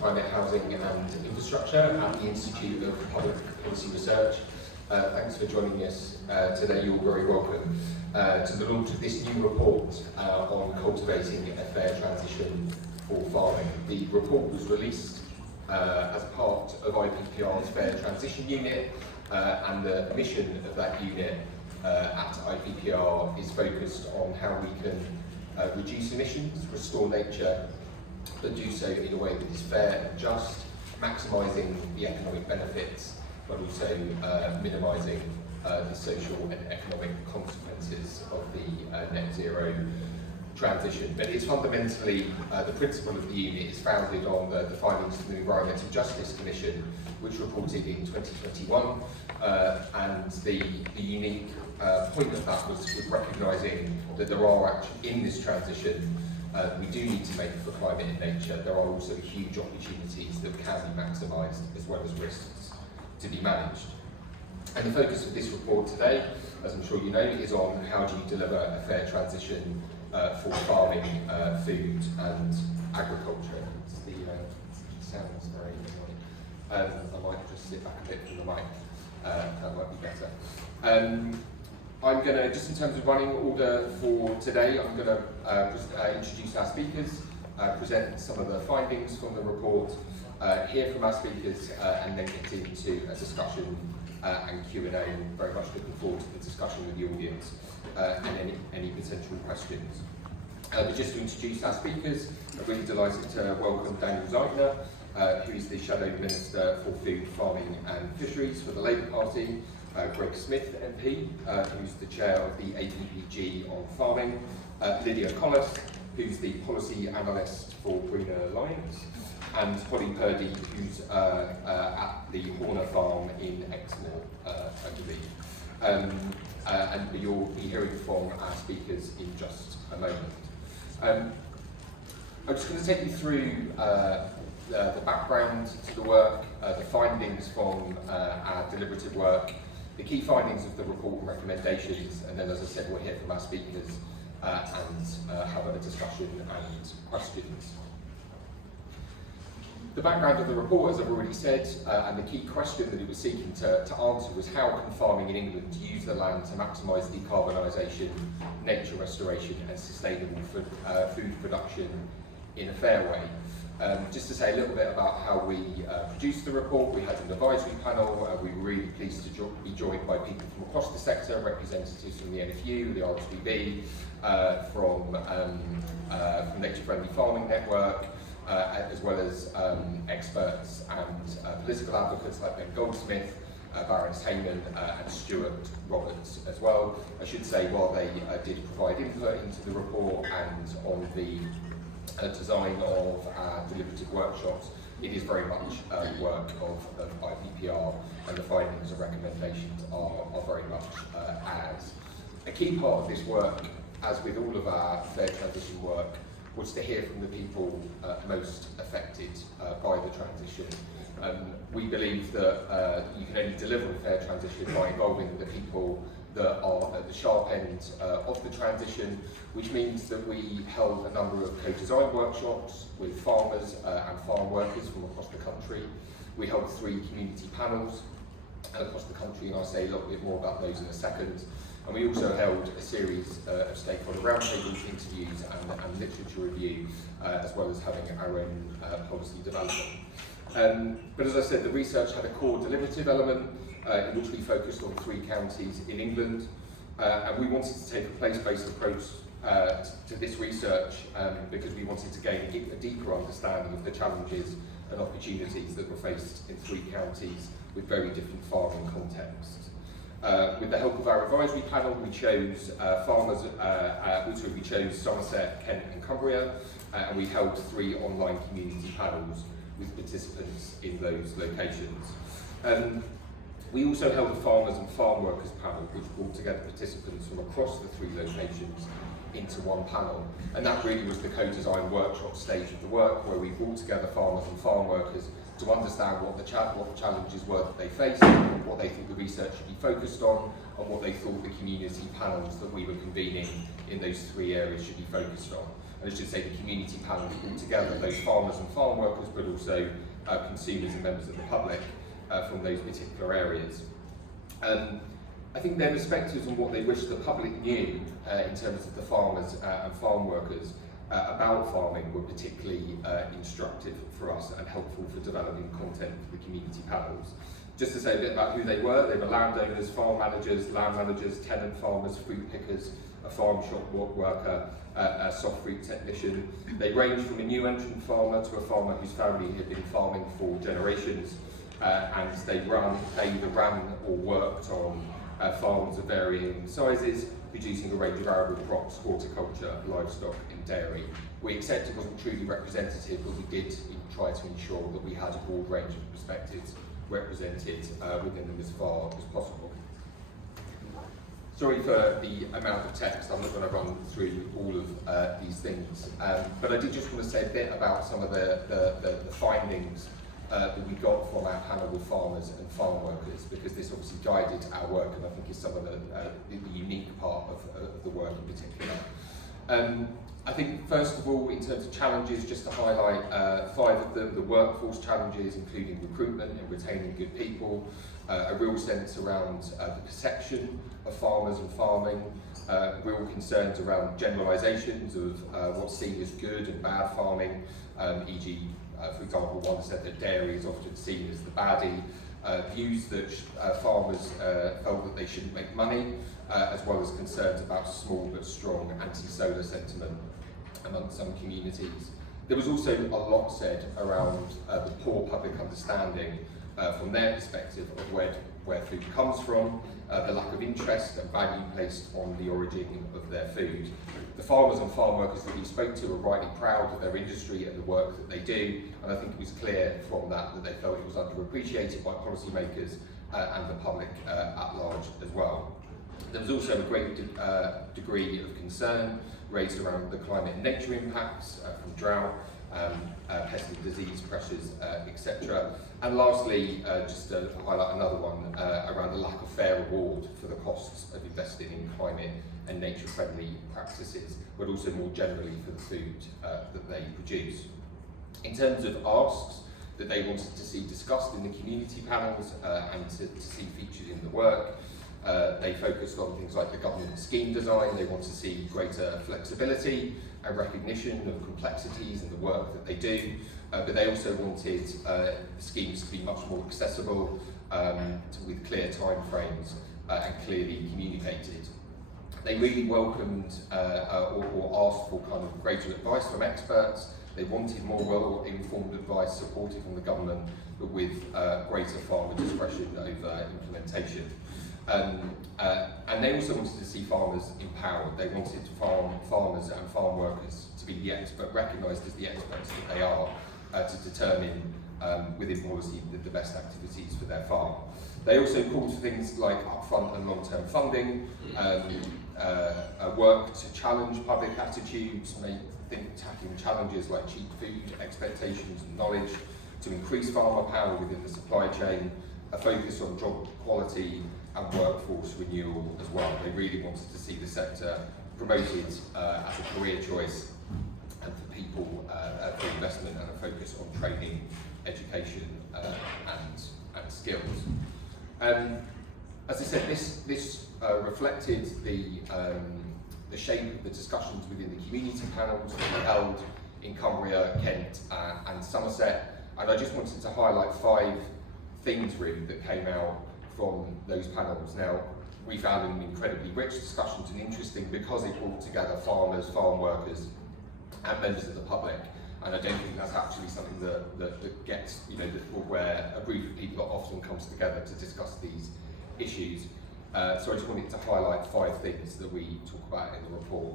Climate, Housing and Infrastructure at the Institute of Public Policy Research. Thanks for joining us today. You're very welcome to the launch of this new report on cultivating a fair transition for farming. The report was released as part of IPPR's Fair Transition Unit, and the mission of that unit at IPPR is focused on how we can reduce emissions, restore nature, but do so in a way that is fair and just, maximising the economic benefits, but also minimising the social and economic consequences of the net zero transition. But it's fundamentally, the principle of the unit is founded on the findings from the Environmental Justice Commission, which reported in 2021, and the unique point of that was recognising that there are actually, in this transition, we do need to make for climate and nature. There are also huge opportunities that can be maximised as well as risks to be managed. And the focus of this report today, as I'm sure you know, is on how do you deliver a fair transition for farming, food and agriculture. The sounds very annoying. I might just sit back a bit from the mic, that might be better. I'm going to, just in terms of running order for today, I'm going to introduce our speakers, present some of the findings from the report, hear from our speakers, and then get into a discussion and Q&A. I'm very much looking forward to the discussion with the audience and any potential questions. But just to introduce our speakers, I'm really delighted to welcome Daniel Zeitner, who is the Shadow Minister for Food, Farming and Fisheries for the Labour Party, Greg Smith MP, who's the Chair of the APPG on Farming, Lydia Collis, who's the Policy Analyst for Greener Alliance, and Holly Purdy, who's at the Horner Farm in Exmoor, I believe. And you'll be hearing from our speakers in just a moment. I'm just going to take you through the background to the work, the findings from our deliberative work, the key findings of the report and recommendations, and then, as I said, we'll hear from our speakers and have a discussion and questions. The background of the report, as I've already said, and the key question that it was seeking to answer was how can farming in England use the land to maximise decarbonisation, nature restoration and sustainable food production in a fair way. Just to say a little bit about how we produced the report, we had an advisory panel. We were really pleased to be joined by people from across the sector, representatives from the NFU, the RSPB, from Nature Friendly Farming Network, as well as experts and political advocates like Ben Goldsmith, Baroness Hayman and Stuart Roberts as well. I should say, while they did provide input into the report and on the design of our deliberative workshops, it is very much work of IPPR, and the findings and recommendations are very much ours. A key part of this work, as with all of our fair transition work, was to hear from the people most affected by the transition. We believe that you can only deliver a fair transition by involving the people that are at the sharp end of the transition, which means that we held a number of co-design workshops with farmers and farm workers from across the country. We held 3 community panels across the country, and I'll say a little bit more about those in a second. And we also held a series of stakeholder roundtable interviews and literature review, as well as having our own policy development. But as I said, the research had a core deliberative element in which we focused on 3 counties in England, and we wanted to take a place-based approach to this research because we wanted to gain a deeper understanding of the challenges and opportunities that were faced in 3 counties with very different farming contexts. With the help of our advisory panel, we chose we chose Somerset, Kent and Cumbria, and we held 3 online community panels with participants in those locations. We also held a farmers and farm workers panel, which brought together participants from across the 3 locations into one panel. And that really was the co-design workshop stage of the work, where we brought together farmers and farm workers to understand what the challenges were that they faced, what they thought the research should be focused on, and what they thought the community panels that we were convening in those 3 areas should be focused on. and I should say the community panel that brought together those farmers and farm workers, but also consumers and members of the public from those particular areas. I think their perspectives on what they wish the public knew in terms of the farmers and farm workers about farming were particularly instructive for us and helpful for developing content for the community panels. Just to say a bit about who they were landowners, farm managers, land managers, tenant farmers, fruit pickers, a farm shop worker, a soft fruit technician. They ranged from a new entrant farmer to a farmer whose family had been farming for generations, and they either ran or worked on farms of varying sizes, producing a range of arable crops, horticulture, livestock and dairy. We accept it wasn't truly representative, but we did try to ensure that we had a broad range of perspectives represented within them as far as possible. Sorry for the amount of text, I'm not going to run through all of these things, but I did just want to say a bit about some of the findings that we got from our panel of farmers and farm workers, because this obviously guided our work and I think is some of the unique part of the work in particular. I think first of all, in terms of challenges, just to highlight 5 of them: the workforce challenges, including recruitment and retaining good people, a real sense around the perception of farmers and farming, real concerns around generalisations of what's seen as good and bad farming, e.g. For example, one said that dairy is often seen as the baddie, views that farmers felt that they shouldn't make money, as well as concerns about small but strong anti-solar sentiment amongst some communities. There was also a lot said around the poor public understanding from their perspective of where food comes from, the lack of interest and value placed on the origin of their food. The farmers and farm workers that we spoke to were rightly proud of their industry and the work that they do, and I think it was clear from that they felt it was underappreciated by policymakers and the public at large as well. There was also a great degree of concern raised around the climate and nature impacts from drought, pest and disease pressures, etc. And lastly, just to highlight another one, around the lack of fair reward for the costs of investing in climate and nature-friendly practices, but also more generally for the food that they produce. In terms of asks that they wanted to see discussed in the community panels and to see featured in the work, they focused on things like the government scheme design. They want to see greater flexibility and recognition of complexities in the work that they do, but they also wanted the schemes to be much more accessible with clear timeframes and clearly communicated. They really welcomed or asked for kind of greater advice from experts. They wanted more well-informed advice supported from the government, but with greater farmer discretion over implementation. And they also wanted to see farmers empowered. They wanted farmers and farm workers to be recognised as the experts that they are, to determine within policy the best activities for their farm. They also called for things like upfront and long-term funding, work to challenge public attitudes, tackling challenges like cheap food, expectations and knowledge, to increase farmer power within the supply chain, a focus on job quality and workforce renewal as well. They really wanted to see the sector promoted as a career choice and for people for investment and a focus on training, education and skills. As I said, this reflected the shape of the discussions within the community panels that we held in Cumbria, Kent and Somerset, and I just wanted to highlight 5 things really that came out from those panels. Now, we found them incredibly rich discussions and interesting because it brought together farmers, farm workers and members of the public, and I don't think that's actually something that gets, where a group of people often comes together to discuss these issues. So I just wanted to highlight 5 things that we talk about in the report.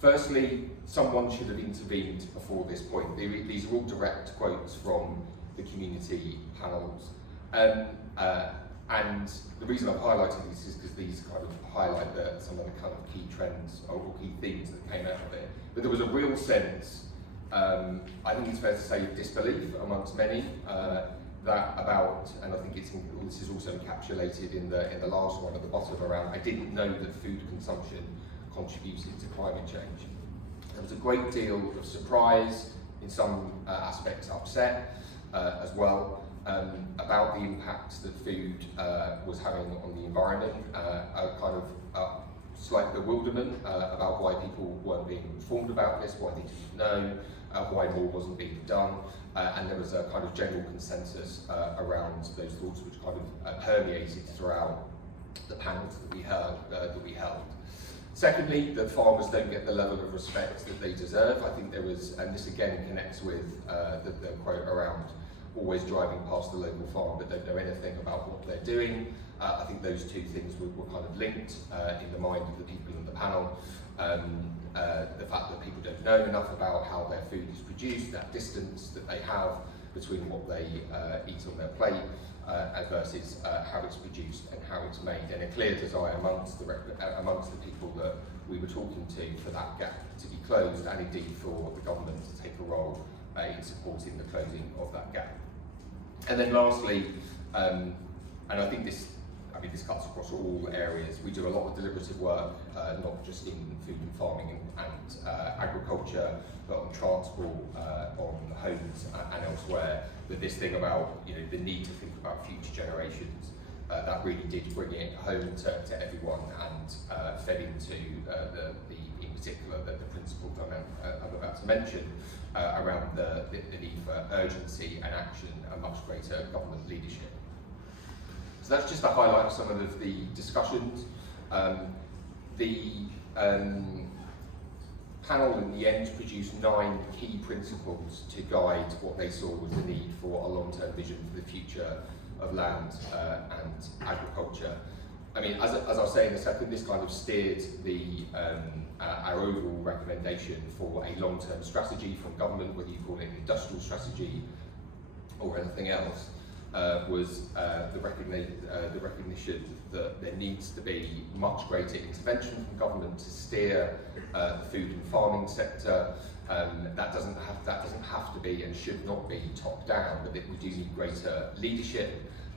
Firstly, someone should have intervened before this point. These are all direct quotes from the community panels. And the reason I'm highlighting these is because these kind of highlight some of the kind of key trends or key themes that came out of it. But there was a real sense, I think it's fair to say, disbelief amongst many and I think this is also encapsulated in the last one at the bottom around, I didn't know that food consumption contributed to climate change. There was a great deal of surprise, in some aspects upset as well, about the impacts that food was having on the environment, a kind of slight bewilderment about why people weren't being informed about this, why they didn't know, why more wasn't being done, and there was a kind of general consensus around those thoughts which kind of permeated throughout the panels that we held. Secondly, that farmers don't get the level of respect that they deserve. I think there was, and this again connects with the quote around always driving past the local farm but don't know anything about what they're doing. I think those two things were kind of linked in the mind of the people in the panel. The fact that people don't know enough about how their food is produced, that distance that they have between what they eat on their plate versus how it's produced and how it's made, and a clear desire amongst the people that we were talking to for that gap to be closed, and indeed for the government to take a role in supporting the closing of that gap. And then lastly, and I think this cuts across all areas. We do a lot of deliberative work, not just in food and farming and agriculture, but on transport, on homes and elsewhere. But this thing about the need to think about future generations, that really did bring it home to everyone and fed into in particular the principle that I'm about to mention around the need for urgency and action and much greater government leadership. So that's just a highlight of some of the discussions. The panel in the end produced 9 key principles to guide what they saw was the need for a long-term vision for the future of land and agriculture. I mean, as I'll say in a second, this kind of steered our overall recommendation for a long-term strategy from government, whether you call it an industrial strategy or anything else. Was the recognition that there needs to be much greater intervention from government to steer the food and farming sector. That doesn't have to be and should not be top down, but we do need greater leadership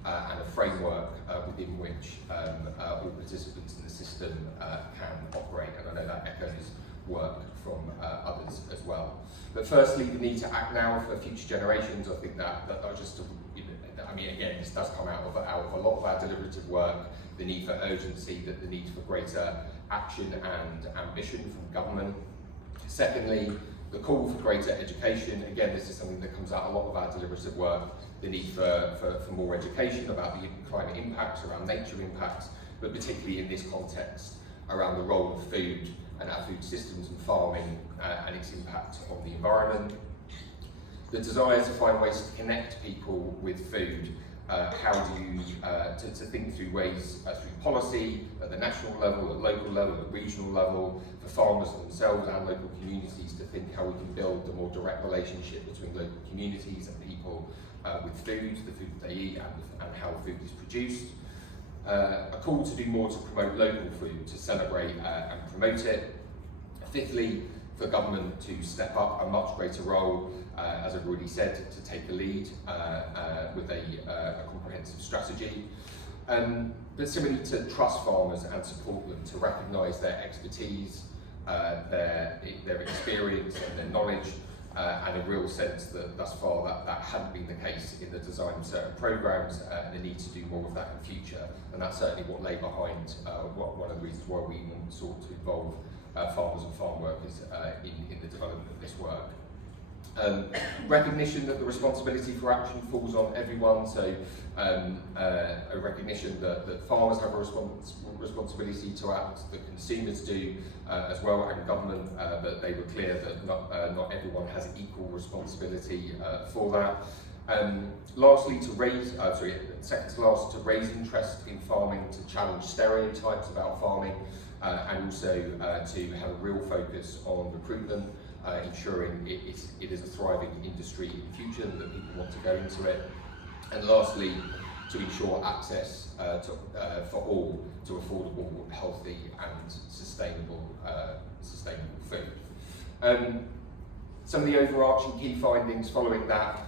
and a framework within which all participants in the system can operate. And I know that echoes work from others as well. But firstly, the need to act now for future generations. I think that just again, this does come out of a lot of our deliberative work, the need for urgency, the need for greater action and ambition from government. Secondly, the call for greater education. Again, this is something that comes out a lot of our deliberative work, the need for more education about the climate impacts, around nature impacts, but particularly in this context, around the role of food and our food systems and farming and its impact on the environment. The desire to find ways to connect people with food. How do you to think through ways through policy at the national level, at local level, at regional level, for farmers themselves and local communities to think how we can build a more direct relationship between local communities and people with food, the food that they eat, and how food is produced. A call to do more to promote local food, to celebrate and promote it. Fifthly, for government to step up a much greater role, as I've already said, to take a lead with a comprehensive strategy. But similarly to trust farmers and support them, to recognise their expertise, their experience and their knowledge, and a real sense that thus far that hadn't been the case in the design of certain programmes, and the need to do more of that in the future. And that's certainly what lay behind one of the reasons why we sought to involve farmers and farm workers in the development of this work. Recognition that the responsibility for action falls on everyone, so a recognition that farmers have a responsibility to act, that consumers do as well, and government, but they were clear that not everyone has equal responsibility for that. Lastly, second to last, to raise interest in farming, to challenge stereotypes about farming, and also to have a real focus on recruitment, ensuring it is a thriving industry in the future and that people want to go into it. And lastly, to ensure access for all to affordable, healthy and sustainable food. Some of the overarching key findings following that,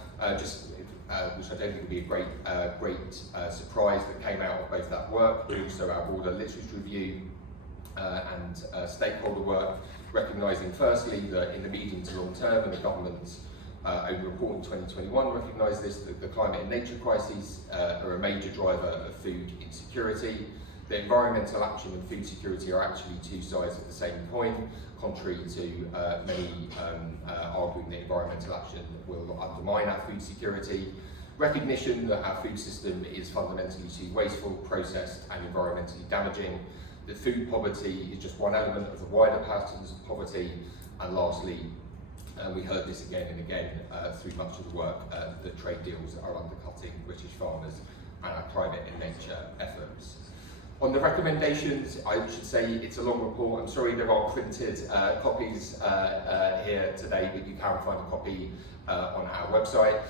which I don't think would be a great surprise that came out of both that work, but also our broader literature review. and stakeholder work, recognising firstly that in the medium to long term, and the government's own report in 2021 recognised this, that the climate and nature crises are a major driver of food insecurity. The environmental action and food security are actually two sides of the same coin, contrary to many arguing that environmental action will undermine our food security. Recognition that our food system is fundamentally too wasteful, processed and environmentally damaging, that food poverty is just one element of the wider patterns of poverty, and lastly, we heard this again and again through much of the work that trade deals are undercutting British farmers and our climate and nature efforts. On the recommendations, I should say it's a long report. I'm sorry there aren't printed copies here today, but you can find a copy on our website.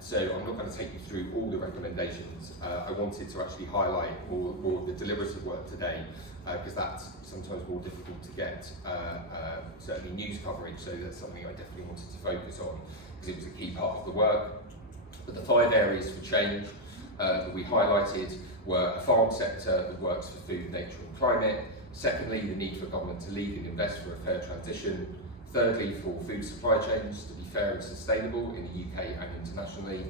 So I'm not going to take you through all the recommendations. I wanted to actually highlight more of the deliberative work today, because that's sometimes more difficult to get, certainly news coverage, so that's something I definitely wanted to focus on, because it was a key part of the work. But the 5 areas for change that we highlighted were a farm sector that works for food, nature and climate. Secondly, the need for government to lead and invest for a fair transition. Thirdly, for food supply chains to be fair and sustainable in the UK and internationally.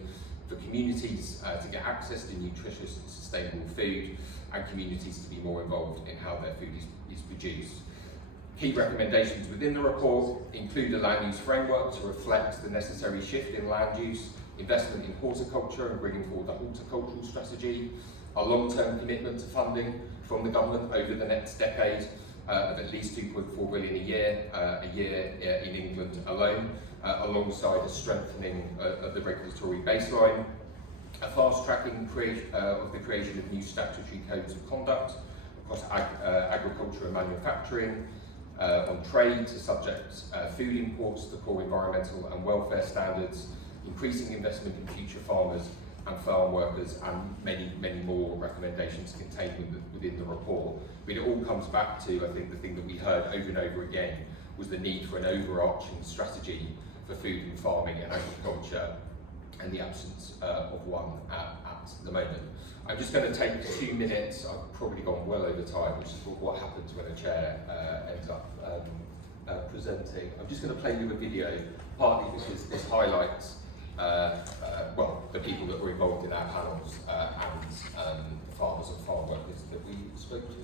For communities to get access to nutritious and sustainable food, and communities to be more involved in how their food is produced. Key recommendations within the report include a land use framework to reflect the necessary shift in land use, investment in horticulture and bringing forward the horticultural strategy, a long-term commitment to funding from the government over the next decade of at least 2.4 billion a year in England alone, alongside a strengthening of the regulatory baseline, a fast-tracking of the creation of new statutory codes of conduct across agriculture and manufacturing, on trade to subject food imports to core environmental and welfare standards, increasing investment in future farmers and farm workers, and many more recommendations contained within the report. But it all comes back to, I think, the thing that we heard over and over again was the need for an overarching strategy for food and farming and agriculture, and the absence of one at the moment. I'm just going to take 2 minutes. I've probably gone well over time, which is what happens when a chair ends up presenting. I'm just going to play you a video, partly because this highlights well, the people that were involved in our panels and the farmers and farm workers that we spoke to.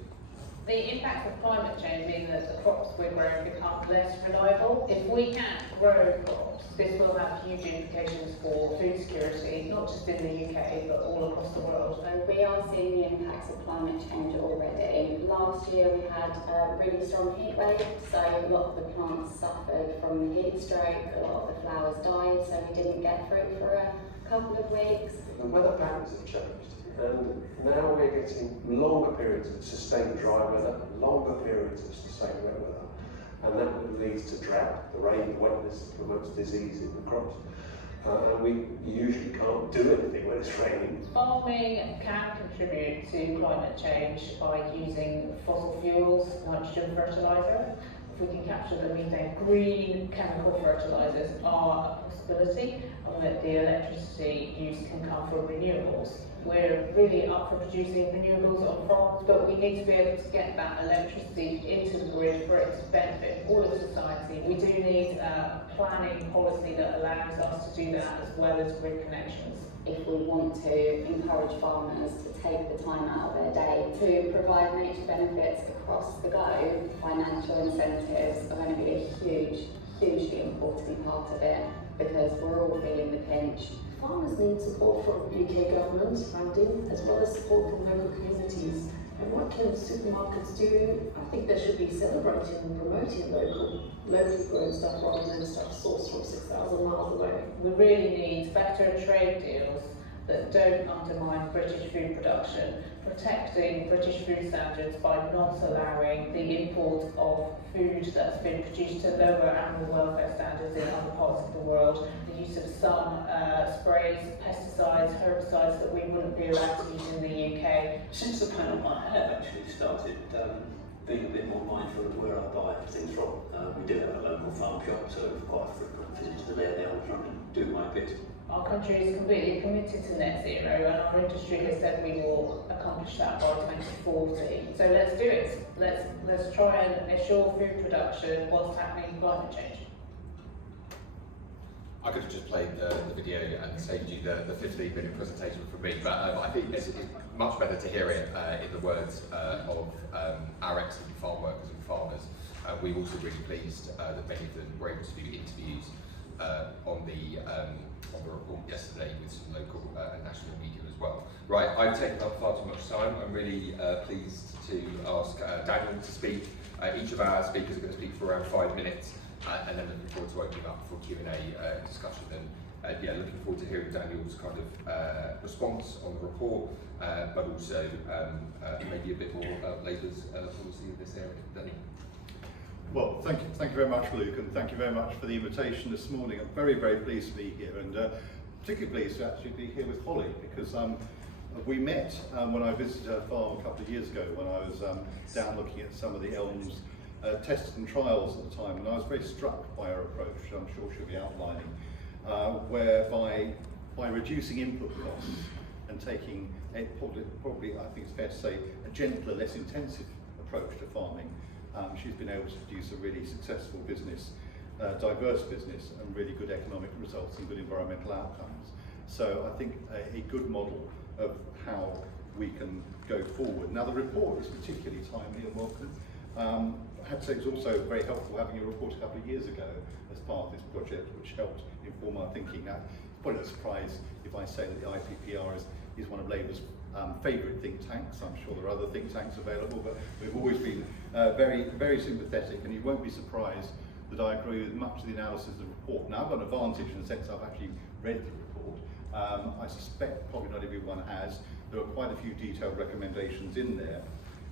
The impacts of climate change mean that the crops we're growing become less reliable. If we can't grow crops, this will have huge implications for food security, not just in the UK, but all across the world. So we are seeing the impacts of climate change already. Last year we had a really strong heat wave, so a lot of the plants suffered from the heat stroke, a lot of the flowers died, so we didn't get fruit for a couple of weeks. The weather patterns have changed, and now we're getting longer periods of sustained dry weather, longer periods of sustained wet weather, and that leads to drought. The rain and wetness promotes disease in the crops, and we usually can't do anything when it's raining. Farming can contribute to climate change by using fossil fuels, nitrogen fertiliser. If we can capture the methane, green chemical fertilisers are a possibility, and that the electricity use can come from renewables. We're really up for producing renewables on farms, but we need to be able to get that electricity into the grid for it to benefit all of society. We do need a planning policy that allows us to do that, as well as grid connections. If we want to encourage farmers to take the time out of their day to provide nature benefits across the globe, financial incentives are going to be a hugely important part of it, because we're all feeling the pinch. Farmers need support from UK government funding, as well as support from local communities. And what can supermarkets do? I think they should be celebrating and promoting locally grown stuff rather than stuff sourced from 6,000 miles away. We really need better trade deals that don't undermine British food production, protecting British food standards by not allowing the import of food that's been produced to lower animal welfare standards in other parts of the world, the use of some sprays, pesticides, herbicides that we wouldn't be allowed to use in the UK. Since the panel, I have actually started being a bit more mindful of where I buy things from. We do have a local farm shop, so quite frequent visits to there now, trying to do my bit. Our country is completely committed to net zero, and our industry has said we will accomplish that by 2040. So let's do it. Let's try and assure food production whilst tackling climate change. I could have just played the video and saved you the 15-minute presentation from me, but I think it's much better to hear it in the words of our excellent farm workers and farmers. We were also really pleased that many of them were able to do interviews on the report yesterday with some local and national media as well. Right, I've taken up far too much time. I'm really pleased to ask Daniel to speak. Each of our speakers are going to speak for around 5 minutes. And then looking forward to opening up for Q&A discussion, and yeah, looking forward to hearing Daniel's kind of response on the report, but also maybe a bit more about Labour's policy in this area. Daniel. Well, thank you very much, Luke, and thank you very much for the invitation this morning. I'm very, very pleased to be here, and particularly pleased to actually be here with Holly, because we met when I visited her farm a couple of years ago, when I was down looking at some of the elms tests and trials at the time, and I was very struck by her approach, which I'm sure she'll be outlining, whereby by reducing input costs and taking a probably I think it's fair to say a gentler, less intensive approach to farming, she's been able to produce a really successful business, diverse business, and really good economic results and good environmental outcomes. So I think a good model of how we can go forward. Now the report is particularly timely and welcome. I have to say it was also very helpful having a report a couple of years ago as part of this project, which helped inform our thinking. Now, it's probably no surprise if I say that the IPPR is one of Labour's favourite think tanks. I'm sure there are other think tanks available, but we've always been very, very sympathetic, and you won't be surprised that I agree with much of the analysis of the report. Now, I've got an advantage in the sense I've actually read the report. I suspect probably not everyone has. There are quite a few detailed recommendations in there,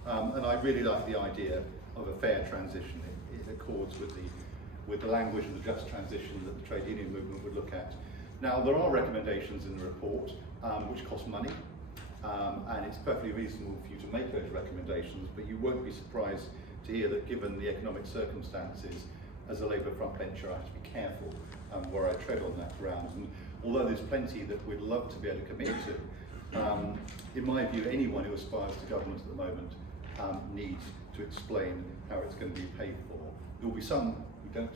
and I really like the idea of a fair transition. It accords with the language of the just transition that the trade union movement would look at. Now, there are recommendations in the report which cost money, and it's perfectly reasonable for you to make those recommendations, but you won't be surprised to hear that given the economic circumstances, as a Labour frontbencher, I have to be careful where I tread on that ground. And although there's plenty that we'd love to be able to commit to, in my view, anyone who aspires to government at the moment needs to explain how it's going to be paid for. There will be some who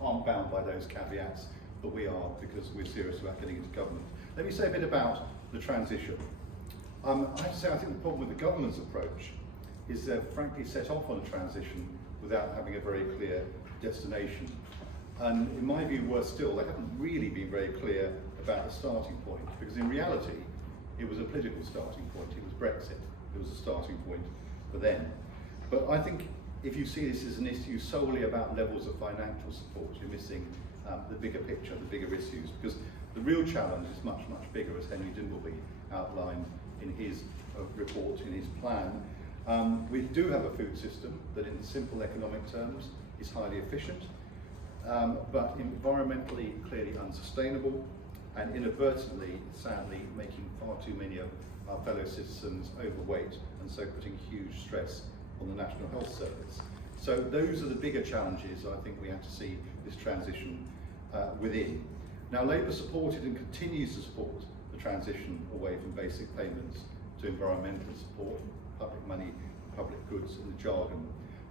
aren't bound by those caveats, but we are, because we're serious about getting into government. Let me say a bit about the transition. I have to say, I think the problem with the government's approach is they've frankly set off on a transition without having a very clear destination. And in my view, worse still, they haven't really been very clear about the starting point, because in reality, it was a political starting point. It was Brexit. It was a starting point for them. But I think if you see this as an issue solely about levels of financial support, you're missing the bigger picture, the bigger issues, because the real challenge is much, much bigger, as Henry Dimbleby outlined in his report, in his plan. We do have a food system that in simple economic terms is highly efficient, but environmentally clearly unsustainable, and inadvertently, sadly, making far too many of our fellow citizens overweight, and so putting huge stress on the National Health Service. So those are the bigger challenges I think we have to see this transition within. Now, Labour supported and continues to support the transition away from basic payments to environmental support, public money, public goods in the jargon.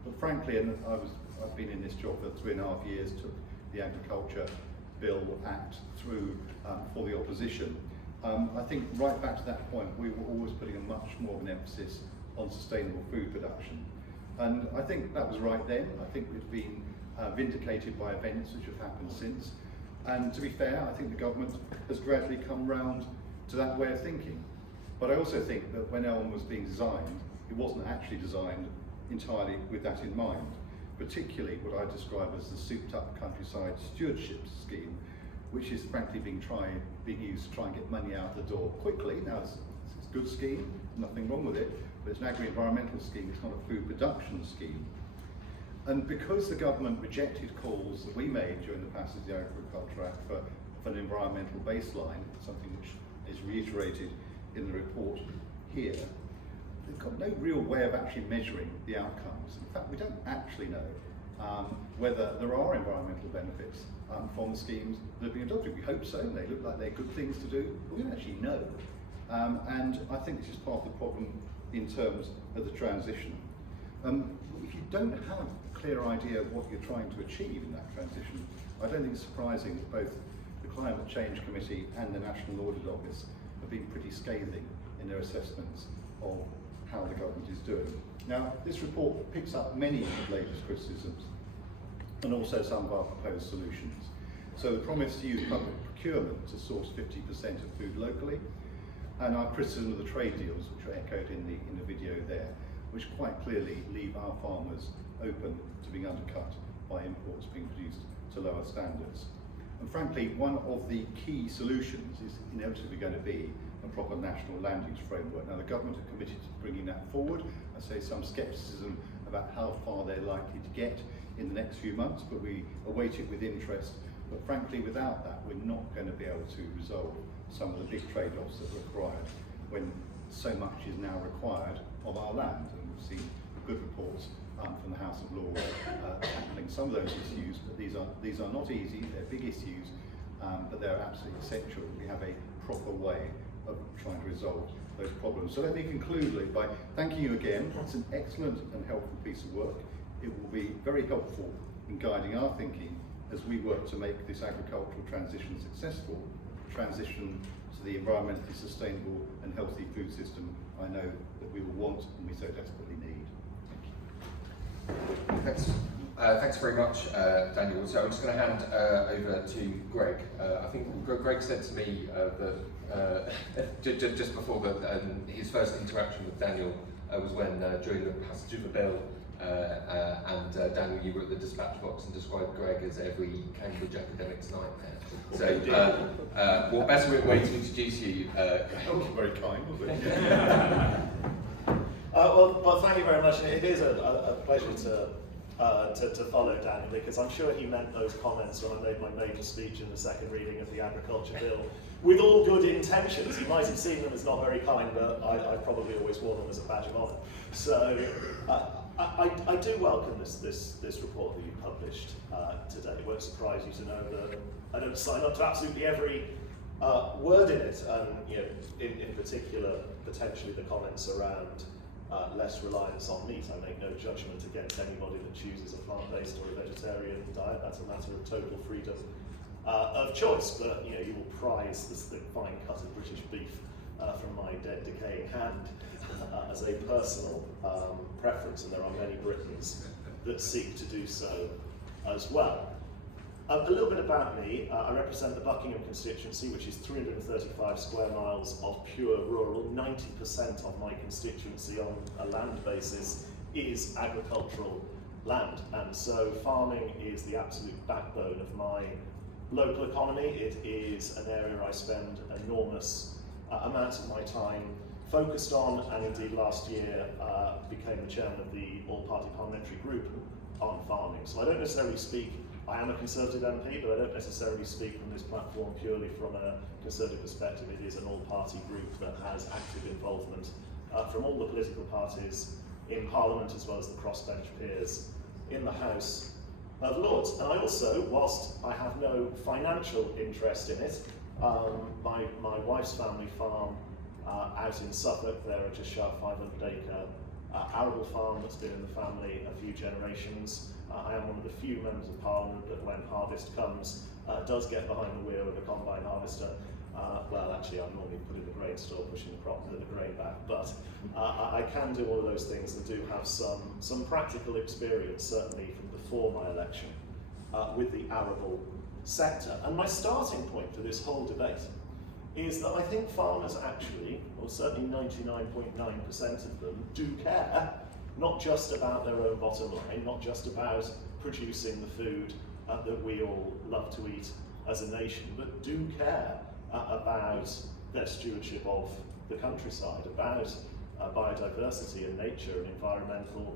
But frankly, and I've been in this job for 3.5 years, took the Agriculture Bill Act through for the opposition. I think right back to that point, we were always putting a much more of an emphasis on sustainable food production. And I think that was right then. I think we've been vindicated by events which have happened since. And to be fair, I think the government has gradually come round to that way of thinking. But I also think that when ELM was being designed, it wasn't actually designed entirely with that in mind, particularly what I describe as the souped up countryside stewardship scheme, which is frankly being used to try and get money out the door quickly. Now it's a good scheme, nothing wrong with it, but it's an agri-environmental scheme, it's not a food production scheme. And because the government rejected calls that we made during the passage of the Agriculture Act for an environmental baseline, something which is reiterated in the report here, they've got no real way of actually measuring the outcomes. In fact, we don't actually know whether there are environmental benefits from the schemes that have been adopted. We hope so. They look like they're good things to do, but we don't actually know. And I think this is part of the problem in terms of the transition. If you don't have a clear idea of what you're trying to achieve in that transition, I don't think it's surprising that both the Climate Change Committee and the National Audit Office have been pretty scathing in their assessments of how the government is doing. Now, this report picks up many of Labour's criticisms and also some of our proposed solutions. So the promise to use public procurement to source 50% of food locally, and our criticism of the trade deals, which are echoed in the video there, which quite clearly leave our farmers open to being undercut by imports being produced to lower standards. And frankly, one of the key solutions is inevitably going to be a proper national land use framework. Now, the government are committed to bringing that forward. I say some scepticism about how far they're likely to get in the next few months, but we await it with interest. But frankly, without that, we're not going to be able to resolve some of the big trade-offs that are required when so much is now required of our land. And we've seen good reports from the House of Lords tackling some of those issues, but these are not easy. They're big issues, but they're absolutely essential. We have a proper way of trying to resolve those problems. So let me conclude by thanking you again. It's an excellent and helpful piece of work. It will be very helpful in guiding our thinking as we work to make this agricultural transition successful, transition to the environmentally sustainable and healthy food system I know that we will want and we so desperately need. Thank you. Thanks very much, Daniel. So I'm just going to hand over to Greg. I think Greg said to me that just before his first interaction with Daniel was when during the passage of the bill, and Daniel, you were at the dispatch box and described Greg as every Cambridge academic's nightmare. So what better way to introduce you? That was very kind, was it? Well, thank you very much. It is a pleasure to follow Daniel, because I'm sure he meant those comments when I made my major speech in the second reading of the Agriculture Bill with all good intentions. He might have seen them as not very kind, but I probably always wore them as a badge of honour. So I do welcome this report that you published today. It won't surprise you to know that I don't sign up to absolutely every word in it, and in particular, potentially the comments around less reliance on meat. I make no judgment against anybody that chooses a plant-based or a vegetarian diet. That's a matter of total freedom of choice. But you will prize the fine cut of British beef from my dead, decaying hand as a personal preference, and there are many Britons that seek to do so as well. A little bit about me. I represent the Buckingham constituency, which is 335 square miles of pure rural. 90% of my constituency on a land basis is agricultural land, and so farming is the absolute backbone of my local economy. It is an area I spend enormous amounts of my time focused on, and indeed last year became the chairman of the all-party parliamentary group on farming. So I don't necessarily speak, I am a Conservative MP, but I don't necessarily speak from this platform purely from a Conservative perspective. It is an all-party group that has active involvement from all the political parties in Parliament, as well as the crossbench peers in the House of Lords. And I also, whilst I have no financial interest in it, my wife's family farm out in Suffolk, they're a just shy of 500-acre arable farm that's been in the family a few generations. I am one of the few members of Parliament that, when harvest comes, does get behind the wheel of a combine harvester. Well, actually, I'm normally put in the grain store, pushing the crop and the grain back, but I can do all of those things and do have some practical experience, certainly from before my election, with the arable sector. And my starting point for this whole debate is that I think farmers actually, or certainly 99.9% of them, do care, not just about their own bottom line, not just about producing the food that we all love to eat as a nation, but do care about their stewardship of the countryside, about biodiversity and nature and environmental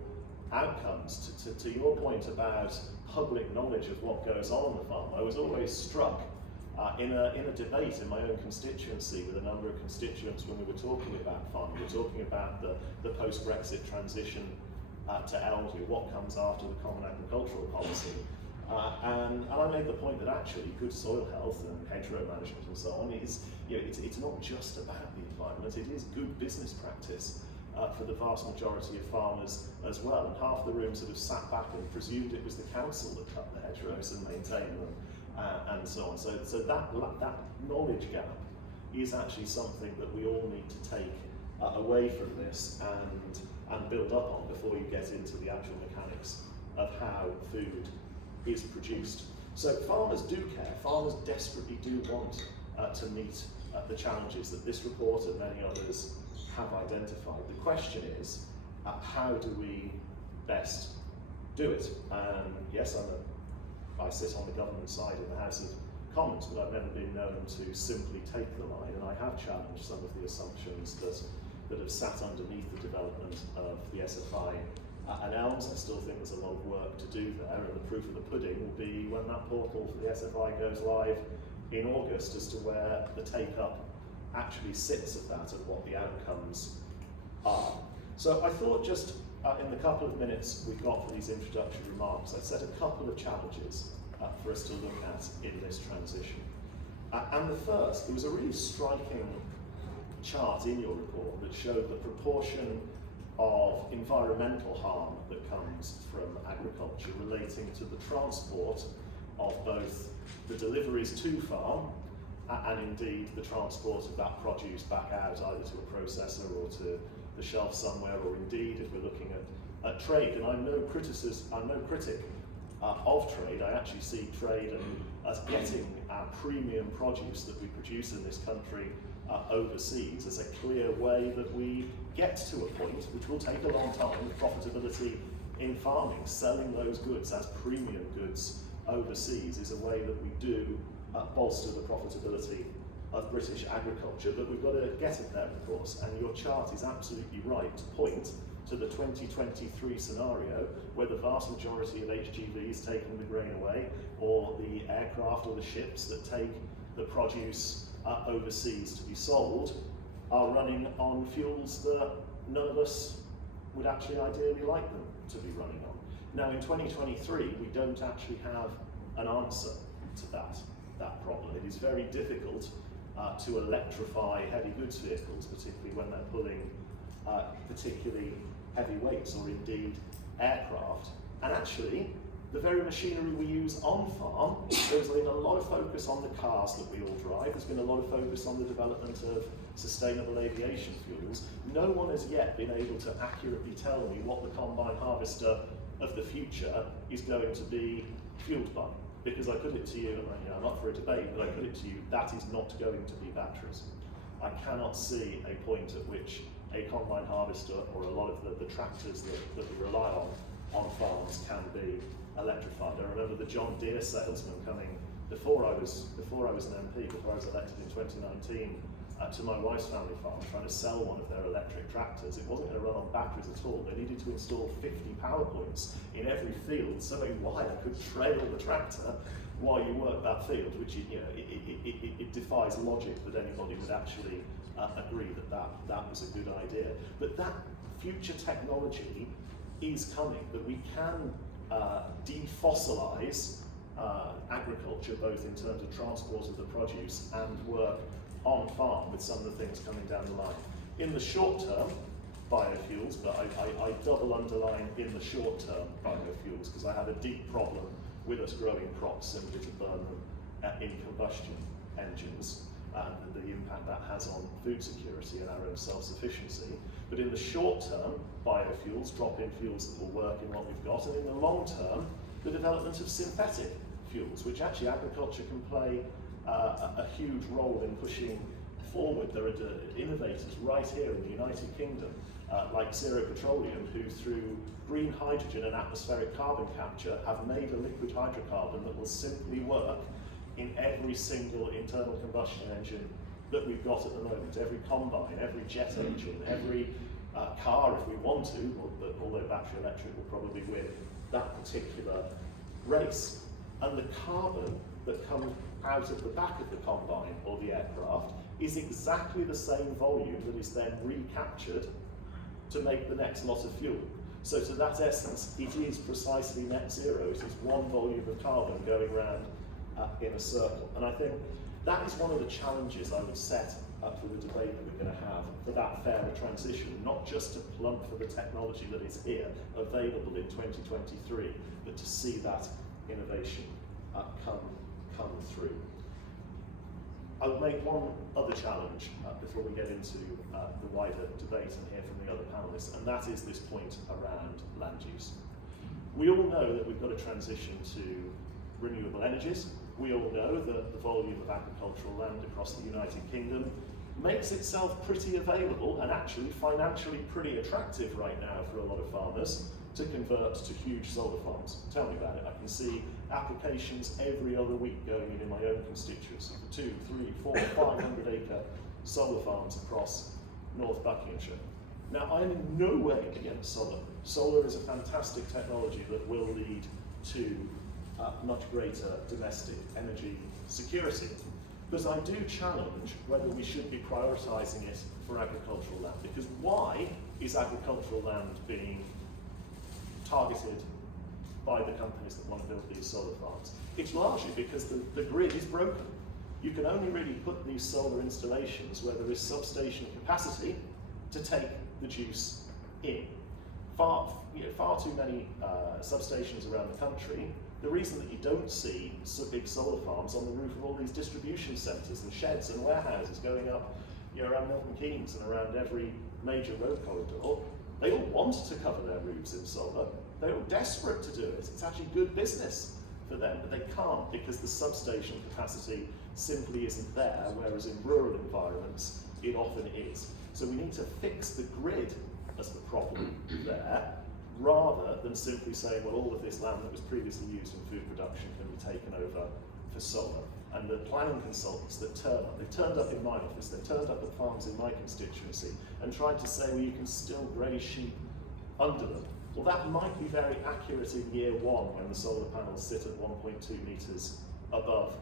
outcomes. To your point about public knowledge of what goes on the farm, I was always struck in a debate in my own constituency with a number of constituents when we were talking about farming. We were talking about the post-Brexit transition to ELDU, what comes after the Common Agricultural Policy. And I made the point that actually good soil health and hedgerow management and so on is, it's not just about the environment, it is good business practice for the vast majority of farmers as well. And half the room sort of sat back and presumed it was the council that cut the hedgerows and maintained them and so on. So that knowledge gap is actually something that we all need to take away from this and build up on before you get into the actual mechanics of how food is produced. So farmers do care, farmers desperately do want to meet the challenges that this report and many others have identified. The question is, how do we best do it? Yes, I sit on the government side in the House of Commons, but I've never been known to simply take the line, and I have challenged some of the assumptions that have sat underneath the development of the SFI and ELMS. I still think there's a lot of work to do there, and the proof of the pudding will be when that portal for the SFI goes live in August as to where the take-up actually sits of that and what the outcomes are. So I thought just in the couple of minutes we've got for these introductory remarks, I set a couple of challenges for us to look at in this transition. And the first, there was a really striking chart in your report that showed the proportion of environmental harm that comes from agriculture relating to the transport of both the deliveries to farm and indeed the transport of that produce back out either to a processor or to the shelf somewhere, or indeed if we're looking at trade. And I'm no critic of trade. I actually see trade as getting our premium produce that we produce in this country overseas as a clear way that we get to a point, which will take a long time, of profitability in farming. Selling those goods as premium goods overseas is a way that we do bolster the profitability of British agriculture, but we've got to get it there, of course. And your chart is absolutely right to point to the 2023 scenario where the vast majority of HGVs taking the grain away, or the aircraft or the ships that take the produce overseas to be sold, are running on fuels that none of us would actually ideally like them to be running on. Now in 2023 we don't actually have an answer to that problem. It is very difficult to electrify heavy goods vehicles, particularly when they're pulling particularly heavy weights, or indeed aircraft. And actually, the very machinery we use on farm, there's been a lot of focus on the cars that we all drive, there's been a lot of focus on the development of sustainable aviation fuels. No one has yet been able to accurately tell me what the combine harvester of the future is going to be fueled by. Because I put it to you, and I'm up for a debate, but I put it to you, that is not going to be batteries. I cannot see a point at which a combine harvester or a lot of the tractors that we rely on farms can be electrified. I remember the John Deere salesman coming before I was an MP, before I was elected in 2019, to my wife's family farm, trying to sell one of their electric tractors. It wasn't going to run on batteries at all. They needed to install 50 power points in every field so a wire could trail the tractor while you work that field, which it defies logic that anybody would actually agree that was a good idea. But that future technology is coming, that we can defossilise agriculture, both in terms of transport of the produce and work on farm with some of the things coming down the line. In the short term, biofuels, but I double underline in the short term biofuels, because I have a deep problem with us growing crops simply to burn them in combustion engines, and the impact that has on food security and our own self-sufficiency. But in the short term, biofuels, drop-in fuels that will work in what we've got, and in the long term, the development of synthetic fuels, which actually agriculture can play a huge role in pushing forward. There are innovators right here in the United Kingdom, like Zero Petroleum, who through green hydrogen and atmospheric carbon capture have made a liquid hydrocarbon that will simply work in every single internal combustion engine that we've got at the moment. Every combine, every jet engine, every car if we want to, although battery electric will probably win that particular race. And the carbon that comes out of the back of the combine or the aircraft is exactly the same volume that is then recaptured to make the next lot of fuel. So to that essence, it is precisely net zero. It is one volume of carbon going around in a circle. And I think that is one of the challenges I would set up for the debate that we're going to have for that fairer transition, not just to plump for the technology that is here, available in 2023, but to see that innovation come through. I would make one other challenge before we get into the wider debate and hear from the other panellists, and that is this point around land use. We all know that we've got to transition to renewable energies. We all know that the volume of agricultural land across the United Kingdom makes itself pretty available and actually financially pretty attractive right now for a lot of farmers to convert to huge solar farms. Tell me about it. I can see applications every other week going in my own constituency for 2, 3, 4, 500 acre solar farms across North Buckinghamshire. Now, I'm in no way against solar. Solar is a fantastic technology that will lead to much greater domestic energy security. But I do challenge whether we should be prioritising it for agricultural land, because why is agricultural land being targeted by the companies that want to build these solar farms? It's largely because the grid is broken. You can only really put these solar installations where there is substation capacity to take the juice in. Far too many substations around the country. The reason that you don't see so big solar farms on the roof of all these distribution centres and sheds and warehouses going up around Milton Keynes and around every major road corridor, they all want to cover their roofs in solar. They're all desperate to do it. It's actually good business for them, but they can't because the substation capacity simply isn't there, whereas in rural environments it often is. So we need to fix the grid as the problem there, rather than simply saying, well, all of this land that was previously used in food production can be taken over for solar. And the planning consultants that they've turned up in my office, they've turned up at farms in my constituency and tried to say, well, you can still graze sheep under them. Well, that might be very accurate in year one when the solar panels sit at 1.2 metres above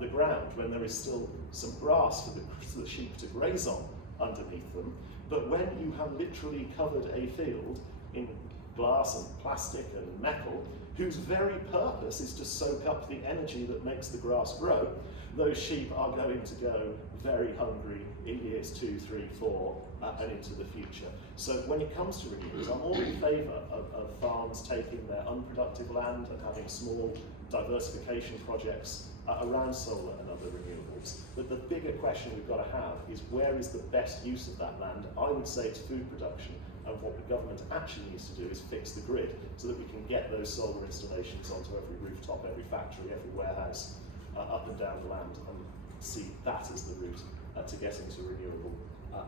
the ground, when there is still some grass for the sheep to graze on underneath them. But when you have literally covered a field in glass and plastic and metal, whose very purpose is to soak up the energy that makes the grass grow, those sheep are going to go very hungry in years 2, 3, 4, and into the future. So when it comes to renewables, I'm all in favour of farms taking their unproductive land and having small diversification projects around solar and other renewables. But the bigger question we've got to have is, where is the best use of that land? I would say it's food production. And what the government actually needs to do is fix the grid so that we can get those solar installations onto every rooftop, every factory, every warehouse, up and down the land, and see that as the route to getting to renewable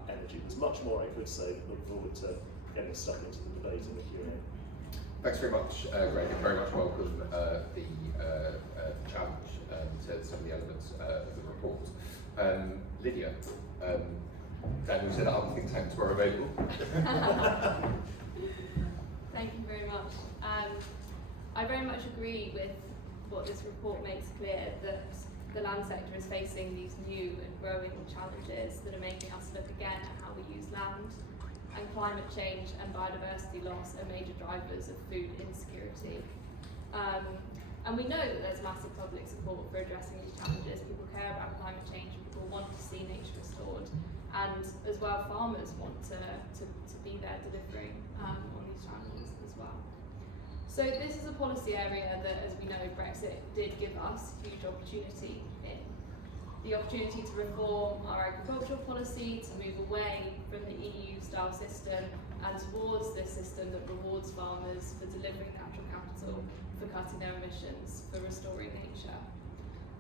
energy. There's much more I could say. Look forward to getting stuck into the debate in the Q&A. Thanks very much, Greg, and very much welcome the challenge to some of the elements of the report. Lydia, Daniel said other think tanks were available. Thank you very much. I very much agree with what this report makes clear, that the land sector is facing these new and growing challenges that are making us look again at how we use land, and climate change and biodiversity loss are major drivers of food insecurity. And we know that there's massive public support for addressing these challenges. People care about climate change, people want to see nature restored. And as well, farmers want to be there delivering on these challenges as well. So this is a policy area that, as we know, Brexit did give us huge opportunity in. The opportunity to reform our agricultural policy, to move away from the EU-style system and towards this system that rewards farmers for delivering natural capital, for cutting their emissions, for restoring nature.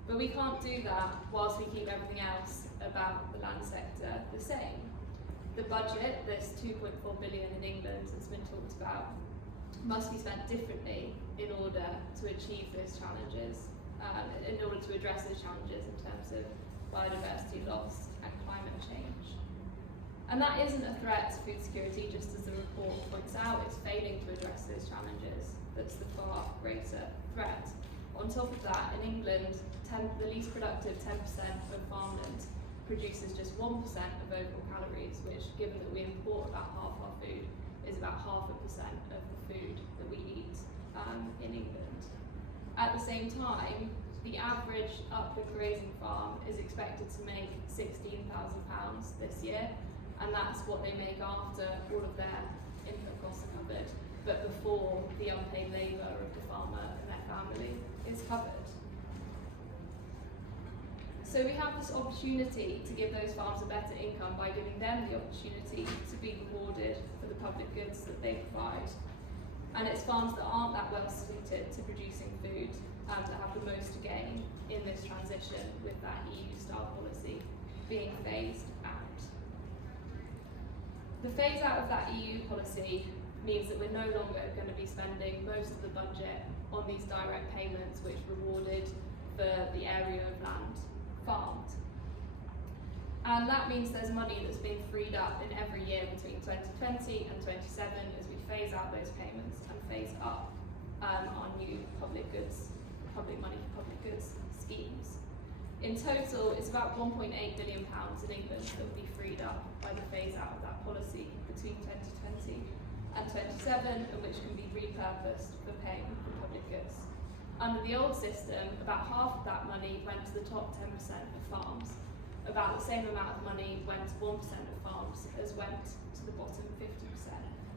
But we can't do that whilst we keep everything else about the land sector the same. The budget, this 2.4 billion in England that's been talked about, must be spent differently in order to achieve those challenges, in order to address those challenges in terms of biodiversity loss and climate change. And that isn't a threat to food security, just as the report points out. It's failing to address those challenges that's the far greater threat. On top of that, in England, the least productive 10% of farmland produces just 1% of overall calories, which, given that we import about half our food, is about 0.5% of the food that we eat in England. At the same time, the average upland grazing farm is expected to make £16,000 this year, and that's what they make after all of their input costs are covered, but before the unpaid labour of the farmer and their family is covered. So we have this opportunity to give those farms a better income by giving them the opportunity to be rewarded for the public goods that they provide. And it's farms that aren't that well suited to producing food that have the most to gain in this transition with that EU-style policy being phased out. The phase out of that EU policy means that we're no longer going to be spending most of the budget on these direct payments which rewarded for the area of land farmed. And that means there's money that's being freed up in every year between 2020 and 27 as we phase out those payments and phase up our new public money for public goods schemes. In total, it's about £1.8 billion in England that will be freed up by the phase out of that policy between 2020 and 27, and which can be repurposed for paying for public goods. Under the old system, about half of that money went to the top 10% of farms. About the same amount of money went to 1% of farms as went to the bottom 50%.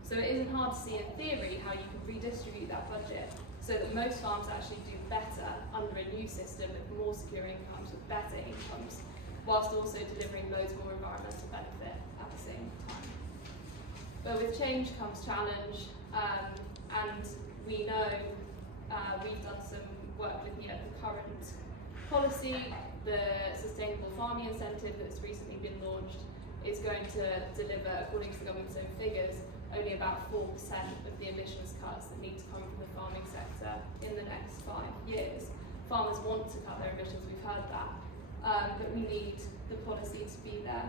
So it isn't hard to see in theory how you can redistribute that budget so that most farms actually do better under a new system with more secure incomes, with better incomes, whilst also delivering loads more environmental benefit at the same time. But with change comes challenge, and we know we've done some work looking at the current policy. The Sustainable Farming Incentive that's recently been launched is going to deliver, according to the government's own figures, only about 4% of the emissions cuts that need to come from the farming sector in the next 5 years. Farmers want to cut their emissions, we've heard that, but we need the policy to be there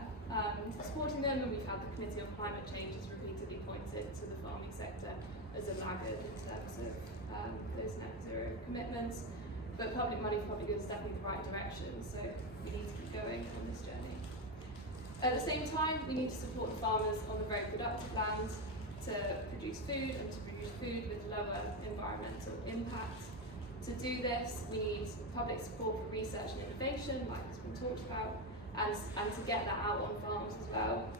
supporting them, and we've had the Committee on Climate Change has repeatedly pointed to the farming sector as a laggard in terms of those net zero commitments. But public money for public goods is definitely the right direction, so we need to keep going on this journey. At the same time, we need to support the farmers on the very productive land to produce food, and to produce food with lower environmental impact. To do this, we need public support for research and innovation, like has been talked about, and to get that out on farms as well.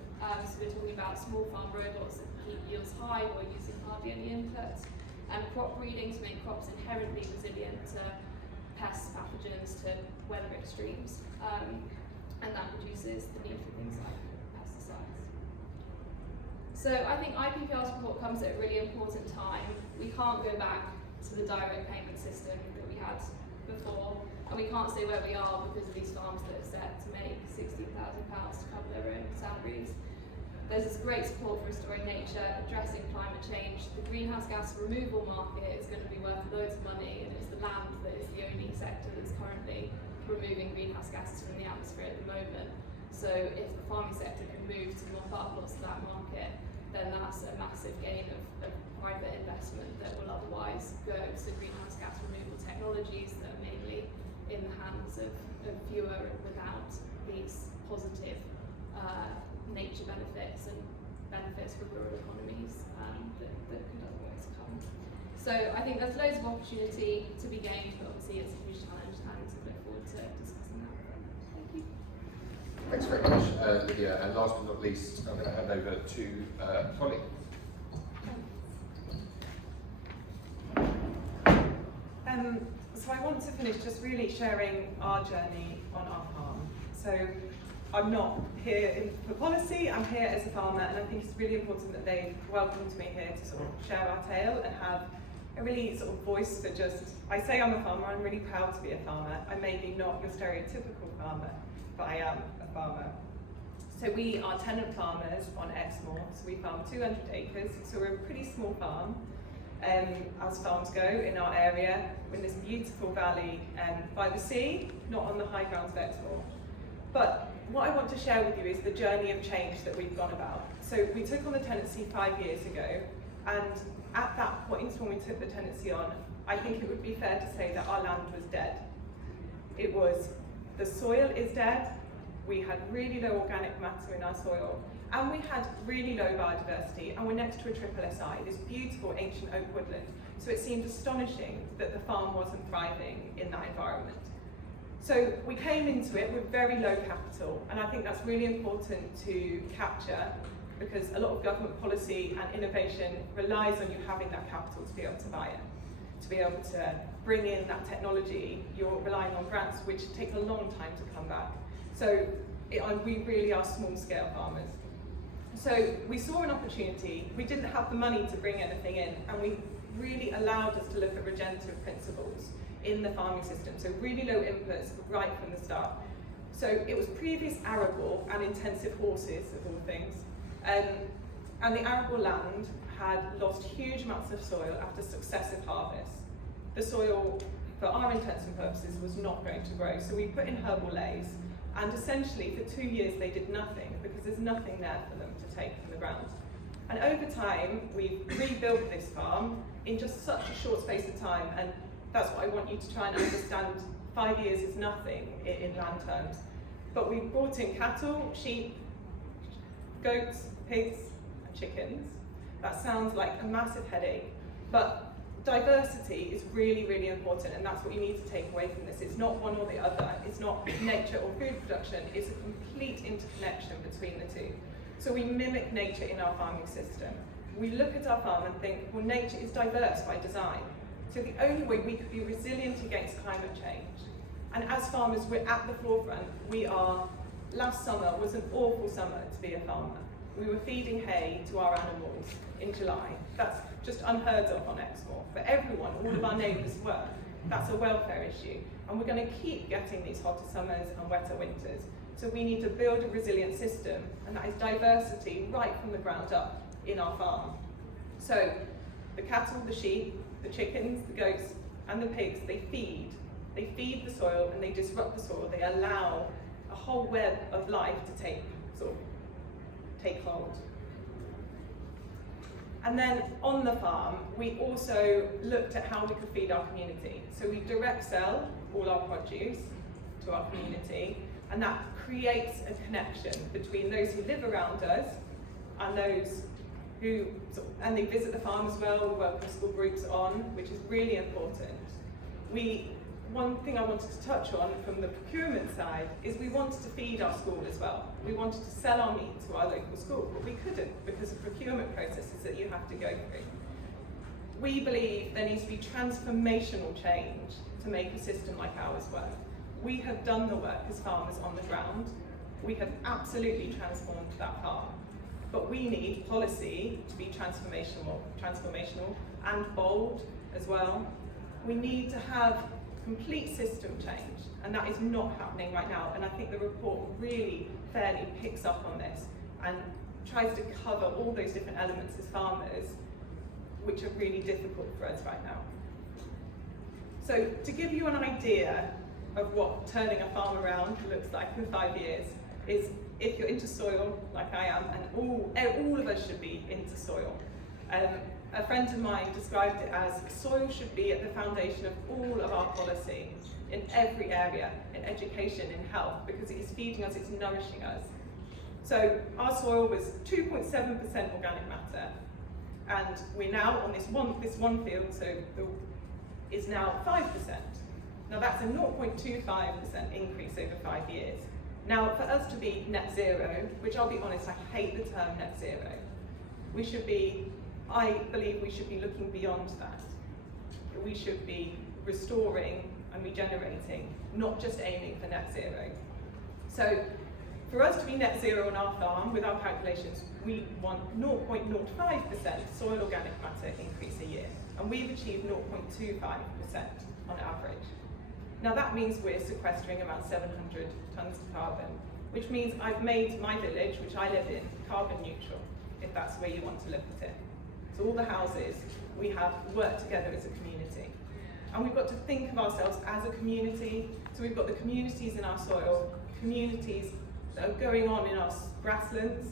So we're talking about small farm robots that keep yields high while using hardly any input, and crop breeding to make crops inherently resilient to pests, pathogens, to weather extremes, and that reduces the need for things like pesticides. So I think IPPR's report comes at a really important time. We can't go back to the direct payment system that we had before, and we can't stay where we are because of these farms that are set to make £16,000 to cover their own salaries. There's this great support for restoring nature, addressing climate change. The greenhouse gas removal market is going to be worth loads of money, and it's the land that is the only sector that's currently removing greenhouse gases from the atmosphere at the moment. So if the farming sector can move to mop up lots of that market, then that's a massive gain of private investment that will otherwise go to greenhouse gas removal technologies that are mainly in the hands of fewer and without these positive nature benefits and benefits for rural economies that could otherwise come. So I think there's loads of opportunity to be gained, but obviously it's a huge challenge, and I look forward to discussing that with them. Thank you. Thanks very much, Lydia. And last but not least, I'm going to hand over to Holly. So I want to finish just really sharing our journey on our farm. So I'm not here for policy, I'm here as a farmer, and I think it's really important that they welcomed me here to sort of share our tale and have a really sort of voice that just, I say I'm a farmer, I'm really proud to be a farmer. I may be not your stereotypical farmer, but I am a farmer. So we are tenant farmers on Exmoor, so we farm 200 acres, so we're a pretty small farm. As farms go in our area, we're in this beautiful valley by the sea, not on the high grounds of Exmoor. But what I want to share with you is the journey of change that we've gone about. So we took on the tenancy 5 years ago, and at that point when we took the tenancy on, I think it would be fair to say that our land was dead. It was, the soil is dead, we had really low organic matter in our soil, and we had really low biodiversity, and we're next to a triple SI, this beautiful ancient oak woodland. So it seemed astonishing that the farm wasn't thriving in that environment. So we came into it with very low capital, and I think that's really important to capture, because a lot of government policy and innovation relies on you having that capital to be able to buy it. To be able to bring in that technology, you're relying on grants which take a long time to come back. So we really are small scale farmers. So we saw an opportunity, we didn't have the money to bring anything in, and we really allowed us to look at regenerative principles in the farming system. So really low inputs right from the start. So it was previous arable and intensive horses of all things. And the arable land had lost huge amounts of soil after successive harvests. The soil, for our intents and purposes, was not going to grow. So we put in herbal lays, and essentially for 2 years they did nothing, because there's nothing there for them to take from the ground. And over time, we've rebuilt this farm in just such a short space of time, and that's what I want you to try and understand. 5 years is nothing in land terms. But we've brought in cattle, sheep, goats, pigs, and chickens. That sounds like a massive headache, but diversity is really, really important, and that's what you need to take away from this. It's not one or the other. It's not nature or food production. It's a complete interconnection between the two. So we mimic nature in our farming system. We look at our farm and think, well, nature is diverse by design. So the only way we could be resilient against climate change, and as farmers, we're at the forefront. Last summer was an awful summer to be a farmer. We were feeding hay to our animals in July. That's just unheard of on Exmoor. For everyone, all of our neighbours were. That's a welfare issue. And we're going to keep getting these hotter summers and wetter winters. So we need to build a resilient system, and that is diversity right from the ground up in our farm. So the cattle, the sheep, the chickens, the goats, and the pigs, they feed the soil, and they disrupt the soil. They allow a whole web of life to take hold. And then on the farm, we also looked at how we could feed our community. So we direct sell all our produce to our community, and that creates a connection between those who live around us and those who, and they visit the farm as well. We work with school groups on, which is really important. One thing I wanted to touch on from the procurement side is we wanted to feed our school as well. We wanted to sell our meat to our local school, but we couldn't because of procurement processes that you have to go through. We believe there needs to be transformational change to make a system like ours work. We have done the work as farmers on the ground. We have absolutely transformed that farm, but we need policy to be transformational and bold as well. We need to have complete system change, and that is not happening right now. And I think the report really fairly picks up on this and tries to cover all those different elements as farmers, which are really difficult for us right now. So to give you an idea of what turning a farm around looks like in 5 years, is if you're into soil, like I am, and all of us should be into soil. A friend of mine described it as soil should be at the foundation of all of our policy in every area, in education, in health, because it is feeding us, it's nourishing us. So our soil was 2.7% organic matter, and we're now on this one field, so is now 5%. Now that's a 0.25% increase over 5 years. Now for us to be net zero, which I'll be honest, I hate the term net zero, I believe we should be looking beyond that. We should be restoring and regenerating, not just aiming for net zero. So for us to be net zero on our farm, with our calculations, we want 0.05% soil organic matter increase a year, and we've achieved 0.25% on average. Now that means we're sequestering about 700 tonnes of carbon, which means I've made my village, which I live in, carbon neutral, if that's where you want to look at it. So all the houses, we have worked together as a community. And we've got to think of ourselves as a community. So we've got the communities in our soil, communities that are going on in our grasslands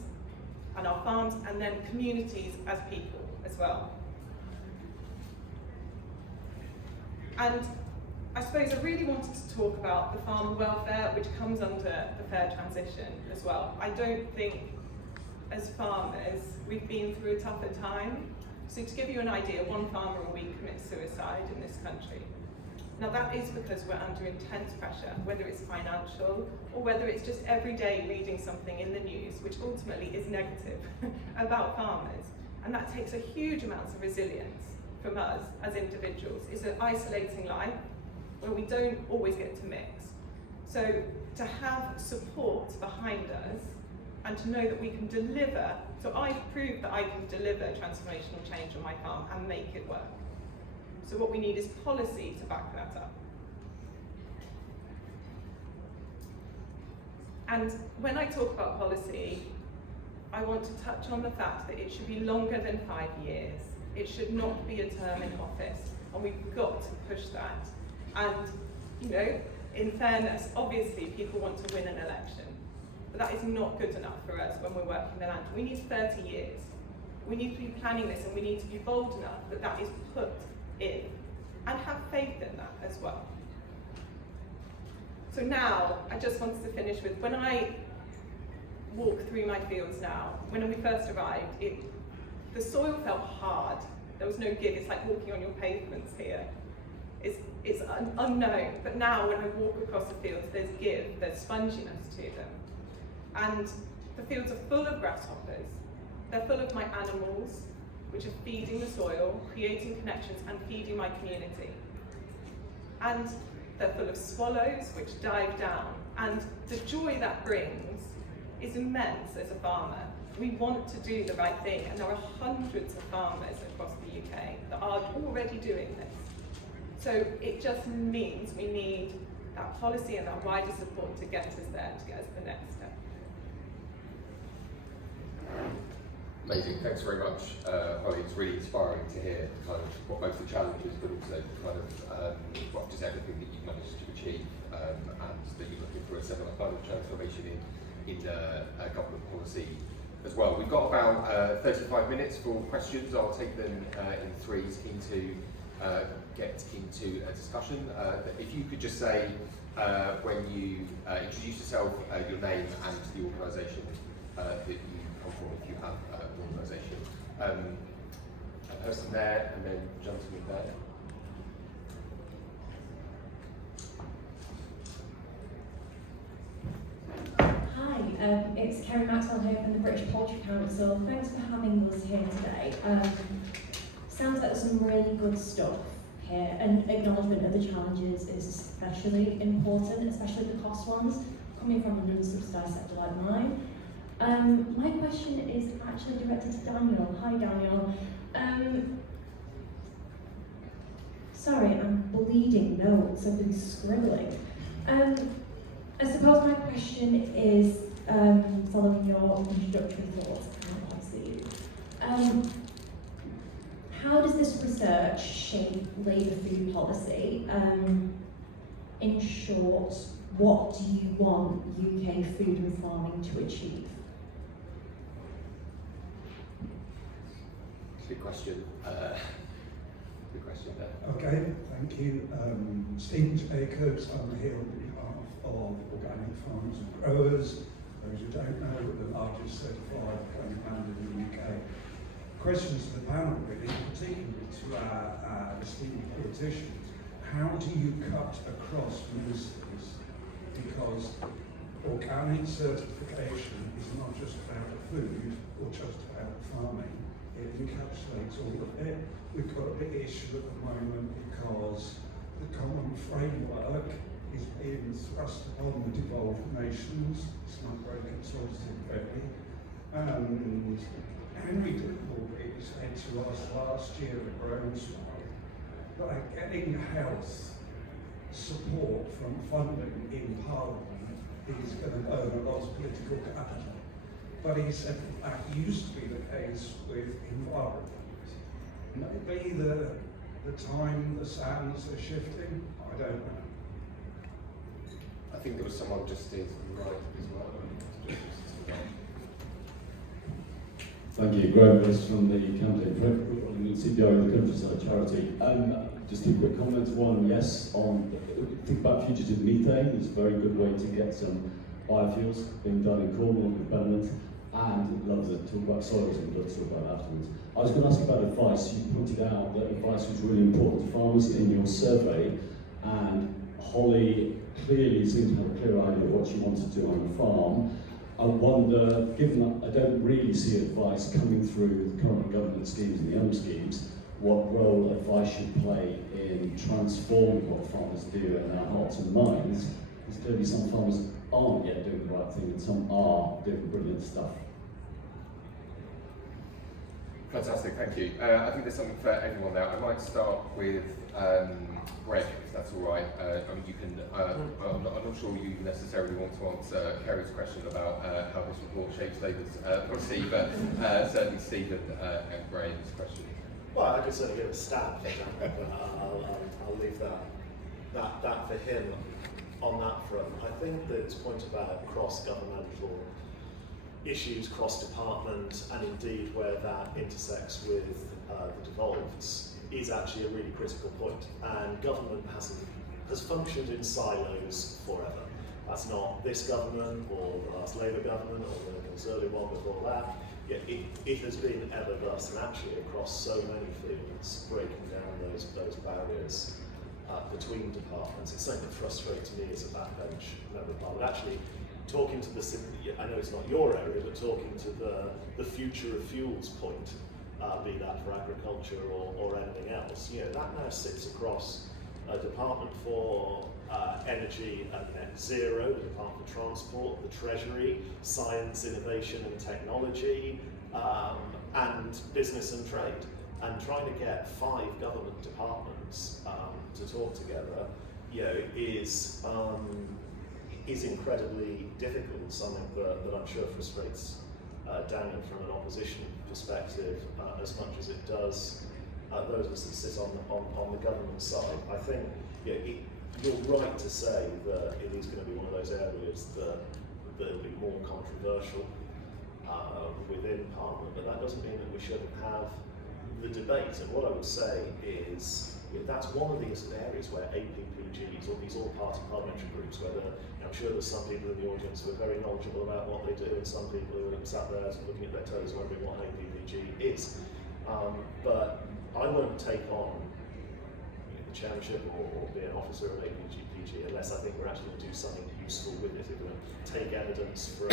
and our farms, and then communities as people as well. And I suppose I really wanted to talk about the farmer welfare, which comes under the fair transition as well. I don't think, as farmers, we've been through a tougher time. So to give you an idea, 1 farmer a week commits suicide in this country. Now that is because we're under intense pressure, whether it's financial or whether it's just every day reading something in the news, which ultimately is negative about farmers. And that takes a huge amount of resilience from us as individuals. It's an isolating life where we don't always get to mix. So to have support behind us and to know that we can deliver, so I've proved that I can deliver transformational change on my farm and make it work. So what we need is policy to back that up. And when I talk about policy, I want to touch on the fact that it should be longer than 5 years. It should not be a term in office, and we've got to push that. And, you know, in fairness, obviously people want to win an election, but that is not good enough for us when we're working the land. We need 30 years. We need to be planning this, and we need to be bold enough that that is put in, and have faith in that as well. So now, I just wanted to finish with, when I walk through my fields now, when we first arrived, the soil felt hard. There was no give. It's like walking on your pavements here. It's unknown, but now when I walk across the fields, there's give, there's sponginess to them. And the fields are full of grasshoppers. They're full of my animals, which are feeding the soil, creating connections and feeding my community. And they're full of swallows, which dive down. And the joy that brings is immense as a farmer. We want to do the right thing, and there are hundreds of farmers across the UK that are already doing this. So it just means we need that policy and that wider support to get us there, to get us the next step. Amazing, thanks very much, Holly. It's really inspiring to hear kind of what both the challenges, but also kind of well, just everything that you've managed to achieve, and that you're looking for a similar kind of transformation in government policy as well. We've got about 35 minutes for questions. I'll take them in threes get into a discussion. If you could just say when you introduce yourself, your name and the organisation that you come from, if you have an organisation. A person there, and then gentleman there. Hi, it's Kerry Maxwell here from the British Poultry Council. Thanks for having us here today. Sounds like there's some really good stuff here, and acknowledgement of the challenges is especially important, especially the cost ones, coming from an unsubsidised sector like mine. My question is actually directed to Daniel. Hi Daniel. Sorry, I'm bleeding notes, I've been scribbling. I suppose my question is, following your introductory thoughts, how does this research shape Labour food policy? In short, what do you want UK food and farming to achieve? Good question. Good question there. Okay, thank you. Stephen Jacobs, I'm here on behalf of Organic Farmers and Growers. Those who don't know, we're the largest certified organic land in the UK. Questions to the panel, really, particularly to our esteemed politicians. How do you cut across ministries? Because organic certification is not just about the food or just about farming. It encapsulates all of it. We've got a big issue at the moment because the common framework is being thrust upon the devolved nations. It's not very consultative, really. Henry Dickory said to us last year at Groundswell that getting health support from funding in Parliament is going to burn a lot of political capital. But he said that used to be the case with environment. Maybe the time, the sands are shifting, I don't know. I think there was someone just to the right as well. Thank you. Graham Bliss from the Campaign for Equitable CPR in the Countryside Charity. Just two quick comments. One, yes, on think about fugitive methane. It's a very good way to get some biofuels being done in Cornwall and Bennet. And love to talk about soils and we'll talk about that afterwards. I was going to ask about advice. You pointed out that advice was really important to farmers in your survey, and Holly clearly seems to have a clear idea of what she wants to do on the farm. I wonder, given that I don't really see advice coming through the current government schemes and the other schemes, what role advice should play in transforming what farmers do in their hearts and minds, because clearly some farmers aren't yet doing the right thing and some are doing brilliant stuff. Fantastic, thank you. I think there's something for everyone there. I might start with Greg, if that's all right. I mean, you can. I'm not sure you necessarily want to answer Kerry's question about how this report shapes Labour's policy, but certainly Stephen and Graham's question. Well, I could certainly give a stab, but I'll leave that for him on that front. I think that his point about cross-governmental issues, cross-department, and indeed where that intersects with the devolveds is actually a really critical point. And government has functioned in silos forever. That's not this government or the last Labour government or the Conservative one before that. Yeah, it has been ever thus, and actually across so many fields, breaking down those barriers between departments. It's something that frustrates me as a backbench member of Parliament. Actually, talking to the, I know it's not your area, but talking to the future of fuels point, be that for agriculture or anything else, that now sits across a department for energy and net zero, the Department for Transport, the Treasury, Science, Innovation and Technology, and Business and Trade. And trying to get 5 government departments to talk together, is incredibly difficult, something that I'm sure frustrates Daniel from an opposition perspective as much as it does those of us that sit on the government side. I think you're right to say that it is going to be one of those areas that will be more controversial within Parliament, but that doesn't mean that we shouldn't have the debate. And what I would say is that's one of these areas where APPGs, or these all-party parliamentary groups, whether I'm sure there's some people in the audience who are very knowledgeable about what they do, and some people who are sat there looking at their toes wondering what APPG is. But I won't take on the chairmanship or be an officer of APPG unless I think we're actually going to do something useful with it. If we're going to take evidence from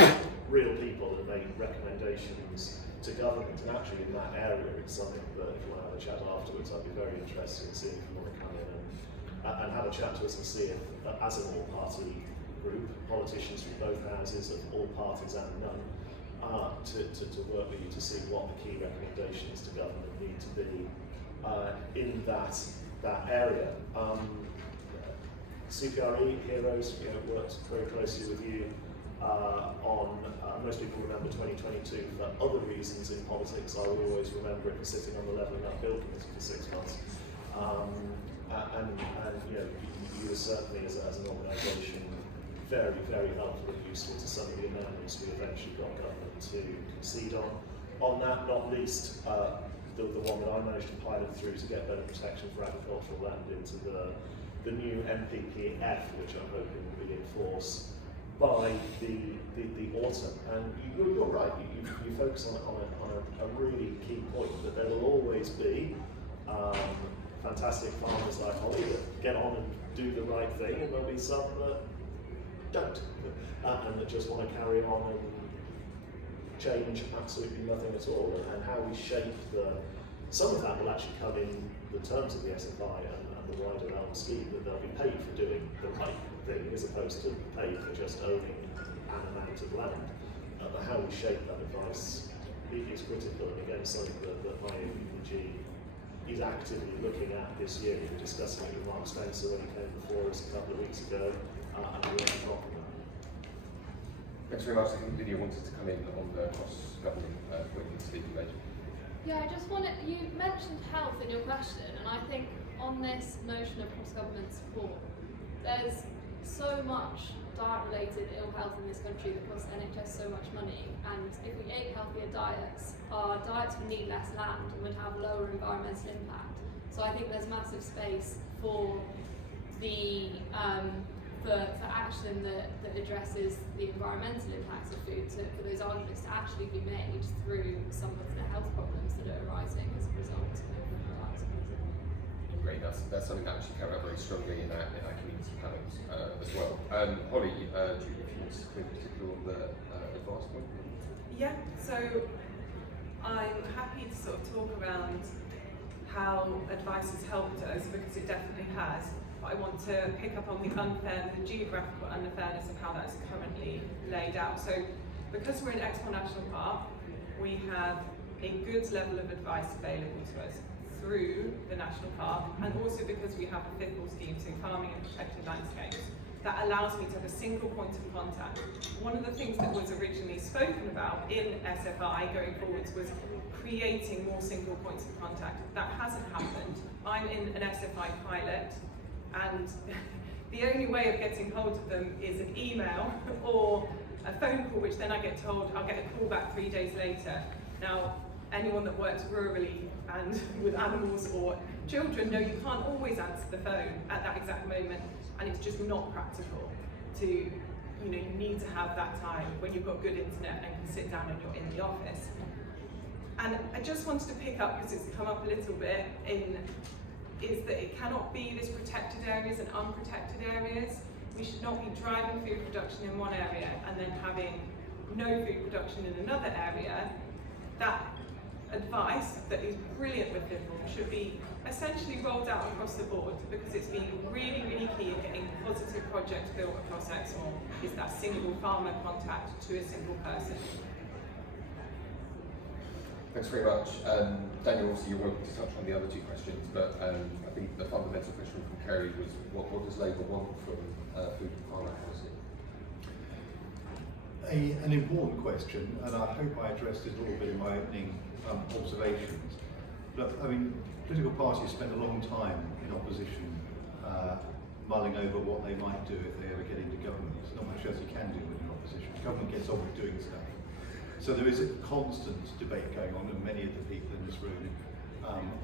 real people and make recommendations to government. And actually in that area, it's something that if you want to have a chat afterwards, I'd be very interested in seeing if you want to come in and have a chat to us and see if, as an all-party group, politicians from both houses of all parties and none, to work with you to see what the key recommendations to government need to be in that area. CPRE Heroes worked very closely with you on, most people remember 2022 for other reasons in politics. I will always remember it for sitting on the Levelling Up Bill Committee for 6 months. And you were certainly as an organisation very, very helpful and useful to some of the amendments we eventually got government to concede on. On that, not least, the one that I managed to pilot through to get better protection for agricultural land into the new MPPF, which I'm hoping will be in force by the autumn. And you're right, you focus on a really key point, that there will always be fantastic farmers like Holly that get on and do the right thing, and there'll be some that don't, and that just want to carry on and change absolutely nothing at all. And how we shape some of that will actually come in the terms of the SFI and the wider ELM scheme, that they'll be paid for doing the right thing as opposed to paid for just owning an amount of land. But how we shape that advice is critical, and again something that my APPG is actively looking at this year. We were discussing it with Mark Spencer when he came before us a couple of weeks ago, and we're on top of that. Thanks very much. I think Lydia wanted to come in on the cross-governing point and speak later. Yeah, I just wanted, you mentioned health in your question, and I think on this notion of cross-government support, there's so much diet-related ill health in this country that costs NHS so much money, and And if we ate healthier diets, our diets would need less land and would have lower environmental impact. So I think there's massive space for the for action that addresses the environmental impacts of food, for those arguments to actually be made through some of the health problems that are arising as a result of diets. Great, that's something that actually came out very strongly in our community panels as well. Holly, do you want to comment particularly on the advice point? Yeah, so I'm happy to sort of talk around how advice has helped us, because it definitely has. But I want to pick up on the geographical unfairness of how that's currently laid out. So because we're in Exmoor National Park, we have a good level of advice available to us through the national park, and also because we have a FIPL scheme, so farming and protected landscapes, that allows me to have a single point of contact. One of the things that was originally spoken about in SFI going forwards was creating more single points of contact. That hasn't happened. I'm in an SFI pilot, and the only way of getting hold of them is an email or a phone call, which then I get told I'll get a call back 3 days later. Now, anyone that works rurally and with animals or children know you can't always answer the phone at that exact moment, and it's just not practical to, you need to have that time when you've got good internet and can sit down and you're in the office. And I just wanted to pick up, because it's come up a little bit, is that it cannot be this protected areas and unprotected areas. We should not be driving food production in one area and then having no food production in another area. That advice that is brilliant with FIPL should be essentially rolled out across the board, because it's been really, really key in getting positive projects built across Exmoor, is that single farmer contact to a single person. Thanks very much. Daniel, obviously you're welcome to touch on the other two questions, but I think the fundamental question from Kerry was, what does Labour want from food and farming policy? An important question, and I hope I addressed it a little bit in my opening observations. Look, political parties spend a long time in opposition mulling over what they might do if they ever get into government. There's not much else you can do when you're in opposition. Government gets on with doing stuff. So there is a constant debate going on, and many of the people in this room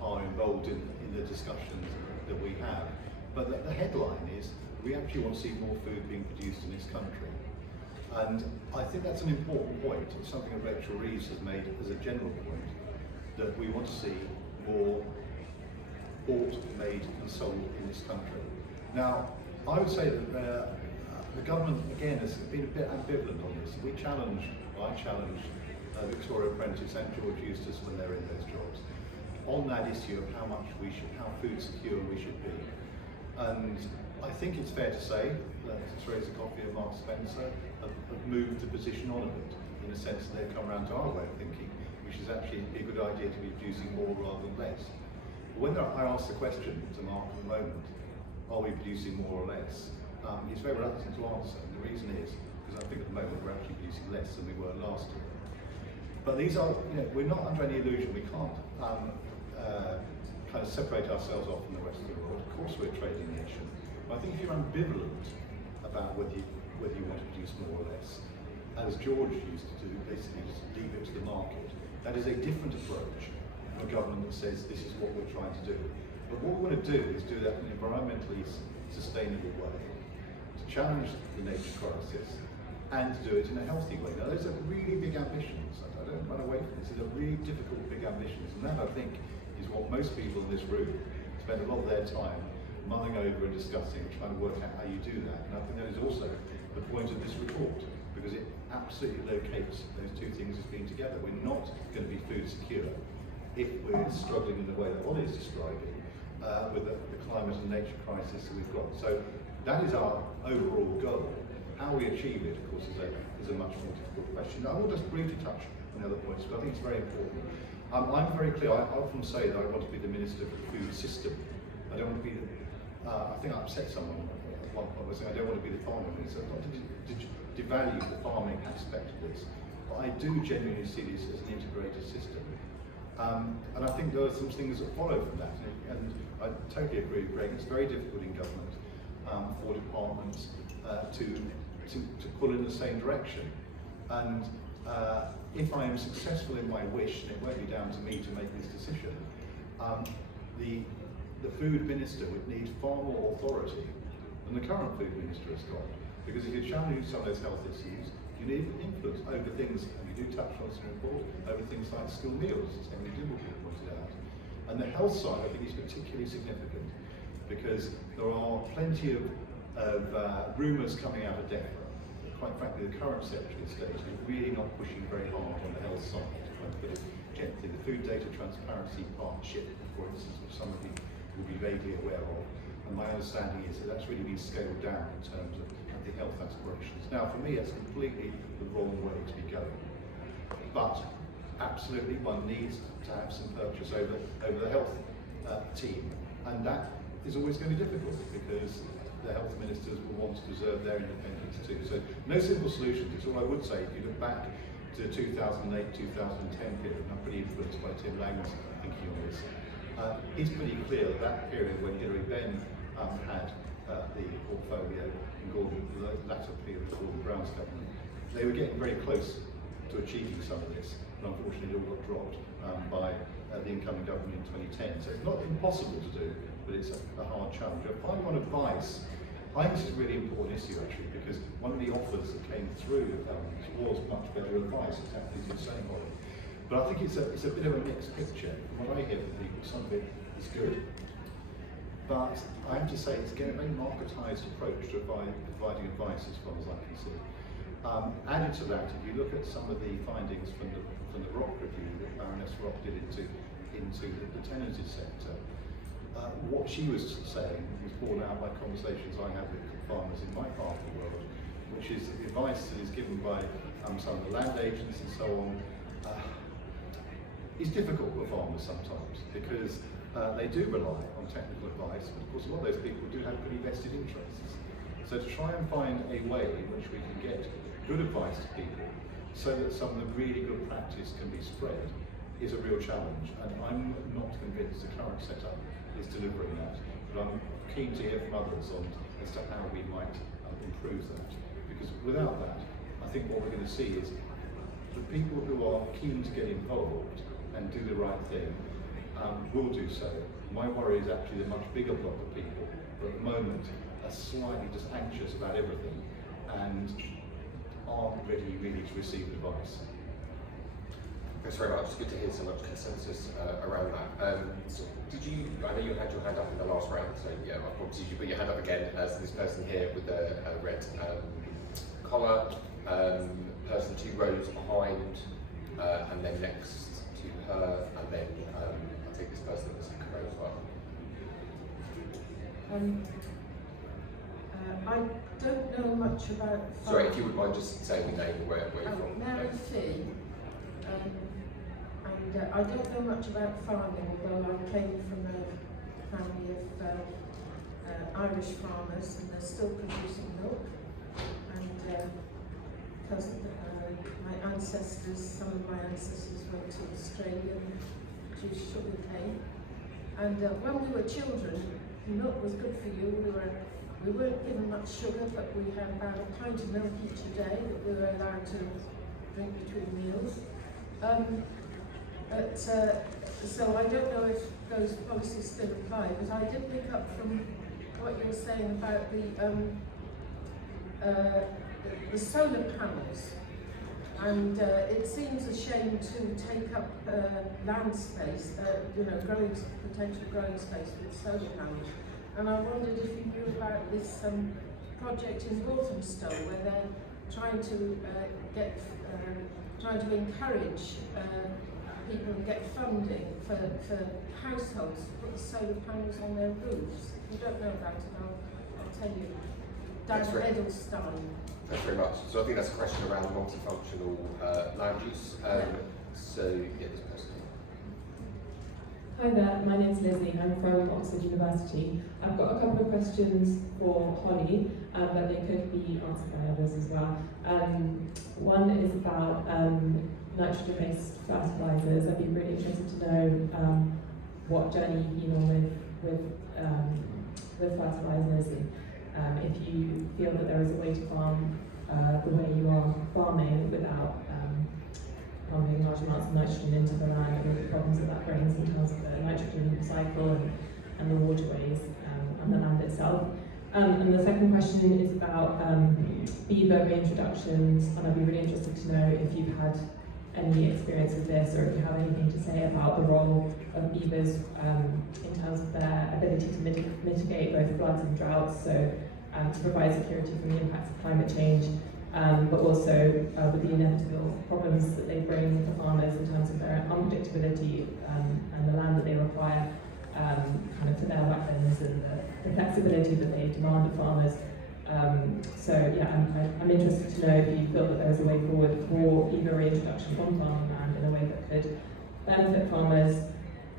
are involved in the discussions that we have. But the headline is, we actually want to see more food being produced in this country. And I think that's an important point. It's something that Rachel Reeves has made as a general point, that we want to see more bought, made and sold in this country. Now, I would say that the government, again, has been a bit ambivalent on this. I challenged Victoria Prentice and George Eustace when they're in those jobs on that issue of how food secure we should be. And I think it's fair to say that Theresa Coffey and Mark Spencer have moved the position on a bit, in the sense that they've come around to our way of thinking, which is actually a good idea to be producing more rather than less. But when I asked the question to Mark at the moment, are we producing more or less? He's very reluctant to answer, and the reason is because I think at the moment we're actually producing less than we were last year. But these are, we're not under any illusion. We can't kind of separate ourselves off from the rest of the world. Of course we're a trading nation. But I think if you're ambivalent about whether you want to produce more or less, as George used to do, basically just leave it to the market, that is a different approach from a government that says this is what we're trying to do. But what we want to do is do that in an environmentally sustainable way, to challenge the nature crisis, and to do it in a healthy way. Now those are really big ambitions. I don't run away from this. These are really difficult big ambitions, and that I think is what most people in this room spend a lot of their time mulling over and discussing, trying to work out how you do that. And I think that is also the point of this report, because it absolutely locates those two things as being together. We're not going to be food secure if we're struggling in the way that Ollie is describing with the climate and nature crisis that we've got. So that is our overall goal. How we achieve it, of course, is a much more difficult question. I will just briefly touch on the other points, because I think it's very important. I'm very clear. I often say that I want to be the Minister for the food system. I don't want to be the, I think I upset someone at one point by saying I don't want to be the farming minister. Not to devalue the farming aspect of this, but I do genuinely see this as an integrated system. And I think there are some things that follow from that. And I totally agree with Greg. It's very difficult in government for departments to pull in the same direction. And if I am successful in my wish, and it won't be down to me to make this decision, the food minister would need far more authority than the current food minister has got. Because if you're challenging some of those health issues, you need influence over things, and you do touch on this in the report, over things like school meals, as Henry Dimbleby pointed out. And the health side, I think, is particularly significant, because there are plenty of rumours coming out of DEFRA. Quite frankly, the current Secretary of State is really not pushing very hard on the health side, to put it gently. The Food Data Transparency Partnership, for instance, which some of you will be vaguely aware of, and my understanding is that that's really been scaled down in terms of the health aspirations. Now, for me, that's completely the wrong way to be going. But absolutely, one needs to have some purchase over the health team, and that is always going to be difficult because the health ministers will want to preserve their independence too. So no simple solutions. It's all I would say. If you look back to 2008-2010 period, and I'm pretty influenced by Tim Lang's thinking on this, it's pretty clear that that period when Hilary Benn had the portfolio in the latter period of Gordon Brown's government, they were getting very close to achieving some of this, but unfortunately it all got dropped by the incoming government in 2010. So it's not impossible to do, but it's a hard challenge. If I want advice, I think this is a really important issue actually, because one of the offers that came through was much better advice, exactly as you're saying, Holly. But I think it's a bit of a mixed picture. From what I hear from people, some of it is good, but I have to say it's getting a very marketised approach to providing advice as far as I can see. Added to that, if you look at some of the findings from the ROC review that Baroness Rock did into the tenanted sector, what she was saying was borne out by conversations I had with farmers in my part of the world, which is the advice that is given by some of the land agents and so on is difficult for farmers sometimes, because they do rely on technical advice, but of course a lot of those people do have pretty vested interests. So to try and find a way in which we can get good advice to people so that some of the really good practice can be spread is a real challenge, and I'm not convinced the current setup is delivering that, but I'm keen to hear from others on as to how we might improve that, because without that I think what we're going to see is the people who are keen to get involved and do the right thing will do so. My worry is actually the much bigger block of people who at the moment are slightly just anxious about everything and aren't ready really to receive advice. Thanks very much. It's good to hear so much consensus around that. So I know you had your hand up in the last round, so yeah, I prompted you to put your hand up again as this person here with the red collar, person 2 rows behind, and then next to her, and then I'll take this person in the second row as well. I don't know much about... Sorry, if you would mind just saying the name and where you're from. Mary Fee. And I don't know much about farming, although I came from a family of Irish farmers, and they're still producing milk. And because my ancestors, some of my ancestors went to Australia and produced sugar cane. And when we were children, milk was good for you. We weren't given much sugar, but we had about a pint of milk each a day that we were allowed to drink between meals. So I don't know if those policies still apply, but I did pick up from what you were saying about the solar panels, and it seems a shame to take up land space, potential growing space with solar panels. And I wondered if you knew about this project in Walthamstow, where they're trying to encourage people and get funding for households to put solar panels on their roofs. If you don't know about it, I'll tell you. Dan Edelstein. Thanks very much. So I think that's a question around multifunctional land use. So yeah, this person. Hi there, my name's Lizzie, I'm from Oxford University. I've got a couple of questions for Holly, but they could be answered by others as well. One is about nitrogen-based fertilisers. I'd be really interested to know what journey you've been on with fertilisers, and if you feel that there is a way to farm the way you are farming without amounts of nitrogen into the land and the problems that brings in terms of the nitrogen cycle and the waterways and the land itself. And the second question is about beaver reintroductions, and I'd be really interested to know if you've had any experience with this, or if you have anything to say about the role of beavers in terms of their ability to mitigate both floods and droughts, so to provide security from the impacts of climate change, but also with the inevitable problems that they bring to farmers in terms of their unpredictability and the land that they require kind of for their wetlands and the flexibility that they demand of farmers. So yeah, I'm interested to know if you feel that there is a way forward for beaver reintroduction on farming land in a way that could benefit farmers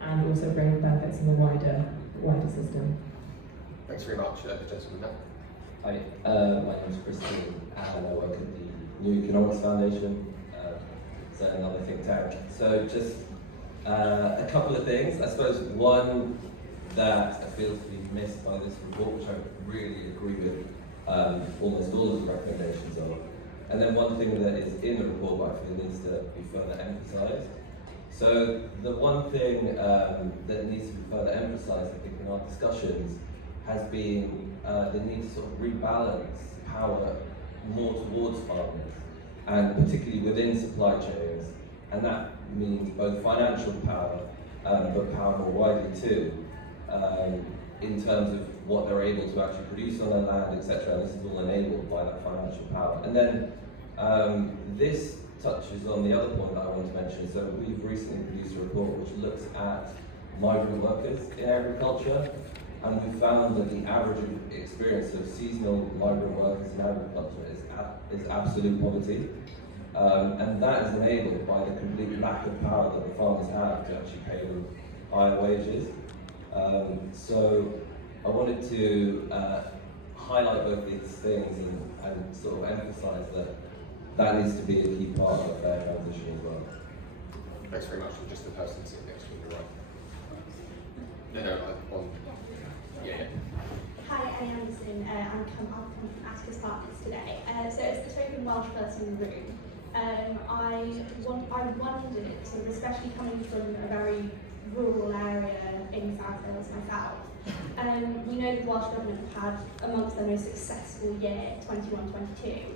and also bring benefits in the wider system. Thanks very much, the gentleman there. Hi, my name is Christian and I work at the New Economics Foundation, so another think tank. So just a couple of things. I suppose one that I feel to be missed by this report, which I really agree with almost all of the recommendations of. And then one thing that is in the report but I feel needs to be further emphasised. So the one thing that needs to be further emphasised, I think, in our discussions has been the need to sort of rebalance power more towards farmers, and particularly within supply chains. And that means both financial power, but power more widely too, in terms of what they're able to actually produce on their land, etc. This is all enabled by that financial power. And then this touches on the other point that I want to mention. So we've recently produced a report which looks at migrant workers in agriculture, and we found that the average experience of seasonal migrant workers in agriculture is absolute poverty. And that is enabled by the complete lack of power that the farmers have to actually pay them higher wages. So I wanted to highlight both these things and sort of emphasise that needs to be a key part of their transition as well. Thanks very much. For just the person sitting next to you, right? No, on. Yeah. Hi, Ellie Anderson. I'm from Atticus Partners today. So as the token Welsh person in the room, I wondered, sort of especially coming from a very rural area in South Wales myself, we know the Welsh Government have had amongst their most successful year, 21-22,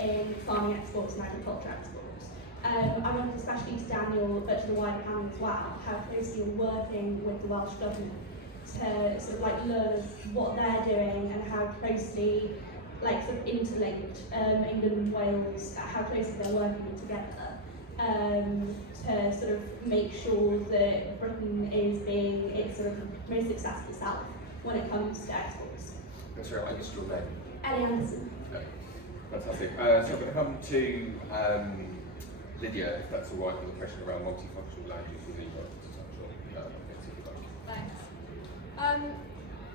in farming exports and agriculture exports. I wondered, especially to Daniel, but to the wider panel as well, how closely you're working with the Welsh Government to sort of like learn what they're doing and how closely, like sort of interlinked, England and Wales, how closely they're working together to sort of make sure that Britain is being its sort of most successful self when it comes to exports. That's right, I guess your name. Ellie Anderson. Okay. Fantastic. So I'm going to come to Lydia, if that's all right, with a question around multifunctional land use with Eva to touch on. Thanks.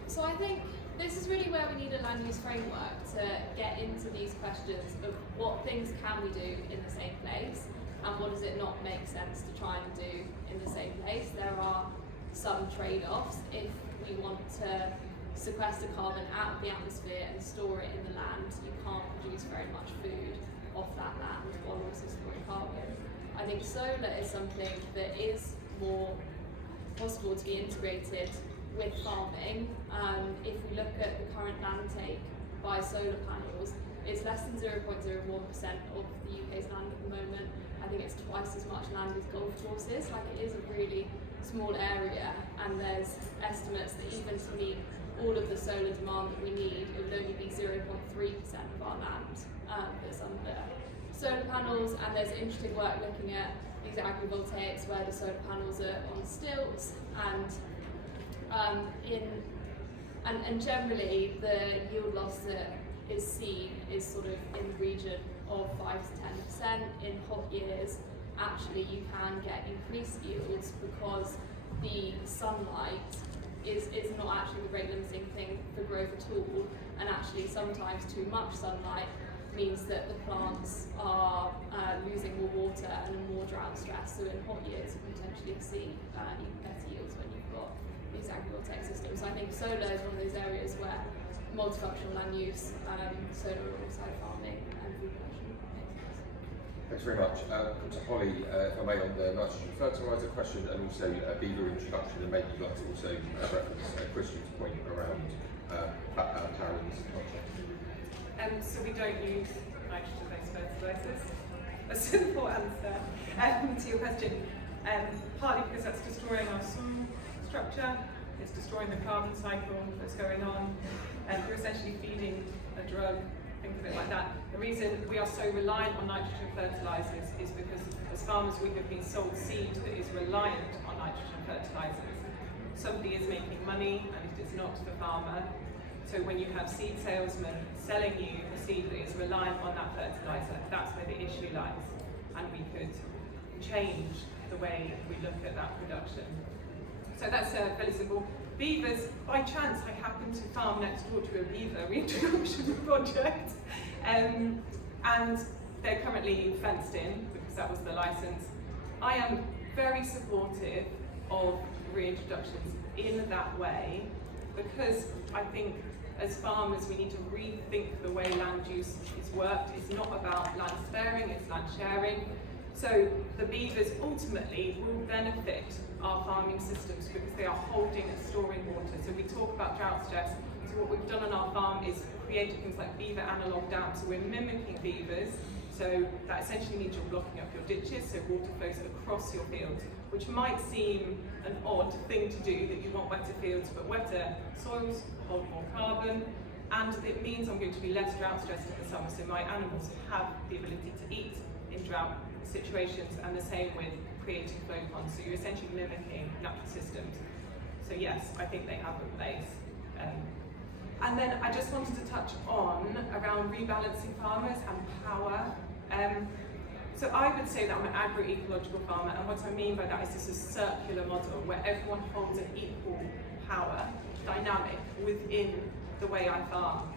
So I think this is really where we need a land use framework to get into these questions of what things can we do in the same place and what does it not make sense to try and do in the same place. There are some trade-offs. If we want to sequester carbon out of the atmosphere and store it in the land, you can't produce very much food off that land while also storing carbon. I think solar is something that is more possible to be integrated with farming. If we look at the current land take by solar panels, it's less than 0.01% of the UK's land at the moment. I think it's twice as much land as golf courses. Like, it is a really small area, and there's estimates that even to meet all of the solar demand that we need, it would only be 0.3% of our land that's under solar panels. And there's interesting work looking at these agrivoltaics where the solar panels are on stilts, and generally the yield loss that is seen is sort of in the region of 5 to 10%. In hot years, actually you can get increased yields because the sunlight is not actually the rate limiting thing for growth at all, and actually sometimes too much sunlight means that the plants are losing more water and are more drought stressed. So in hot years you potentially see even better yields when you've got these agrivoltaic systems. So I think solar is one of those areas where multifunctional land use, solar alongside farming and food production makes sense. Thanks very much. Come to Holly, if I may, on the nitrogen fertiliser question and also beaver introduction, and maybe you'd like to also reference Christian's point around powering agriculture. So we don't use nitrogen-based fertilisers. A simple answer to your question. Partly because that's destroying our soil structure, it's destroying the carbon cycle that's going on, and we're essentially feeding a drug. Think of it like that. The reason we are so reliant on nitrogen fertilisers is because as farmers we have been sold seed that is reliant on nitrogen fertilisers. Somebody is making money and it is not the farmer. So when you have seed salesmen selling you a seed that is reliant on that fertiliser, that's where the issue lies. And we could change the way we look at that production. So that's fairly simple. Beavers, by chance, I happen to farm next door to a beaver reintroduction project, and they're currently fenced in because that was the license. I am very supportive of reintroductions in that way because I think as farmers we need to rethink the way land use is worked. It's not about land sparing, it's land sharing. So the beavers ultimately will benefit our farming systems because they are holding and storing water. So we talk about drought stress. So what we've done on our farm is created things like beaver analog dams. So we're mimicking beavers. So that essentially means you're blocking up your ditches, so water flows across your fields, which might seem an odd thing to do, that you want wetter fields, but wetter soils hold more carbon, and it means I'm going to be less drought stressed in the summer, so my animals have the ability to eat in drought situations, and the same with creating flow ponds. So you're essentially mimicking natural systems. So yes, I think they have a place. And then I just wanted to touch on around rebalancing farmers and power. So I would say that I'm an agro-ecological farmer, and what I mean by that is this is a circular model where everyone holds an equal power dynamic within the way I farm.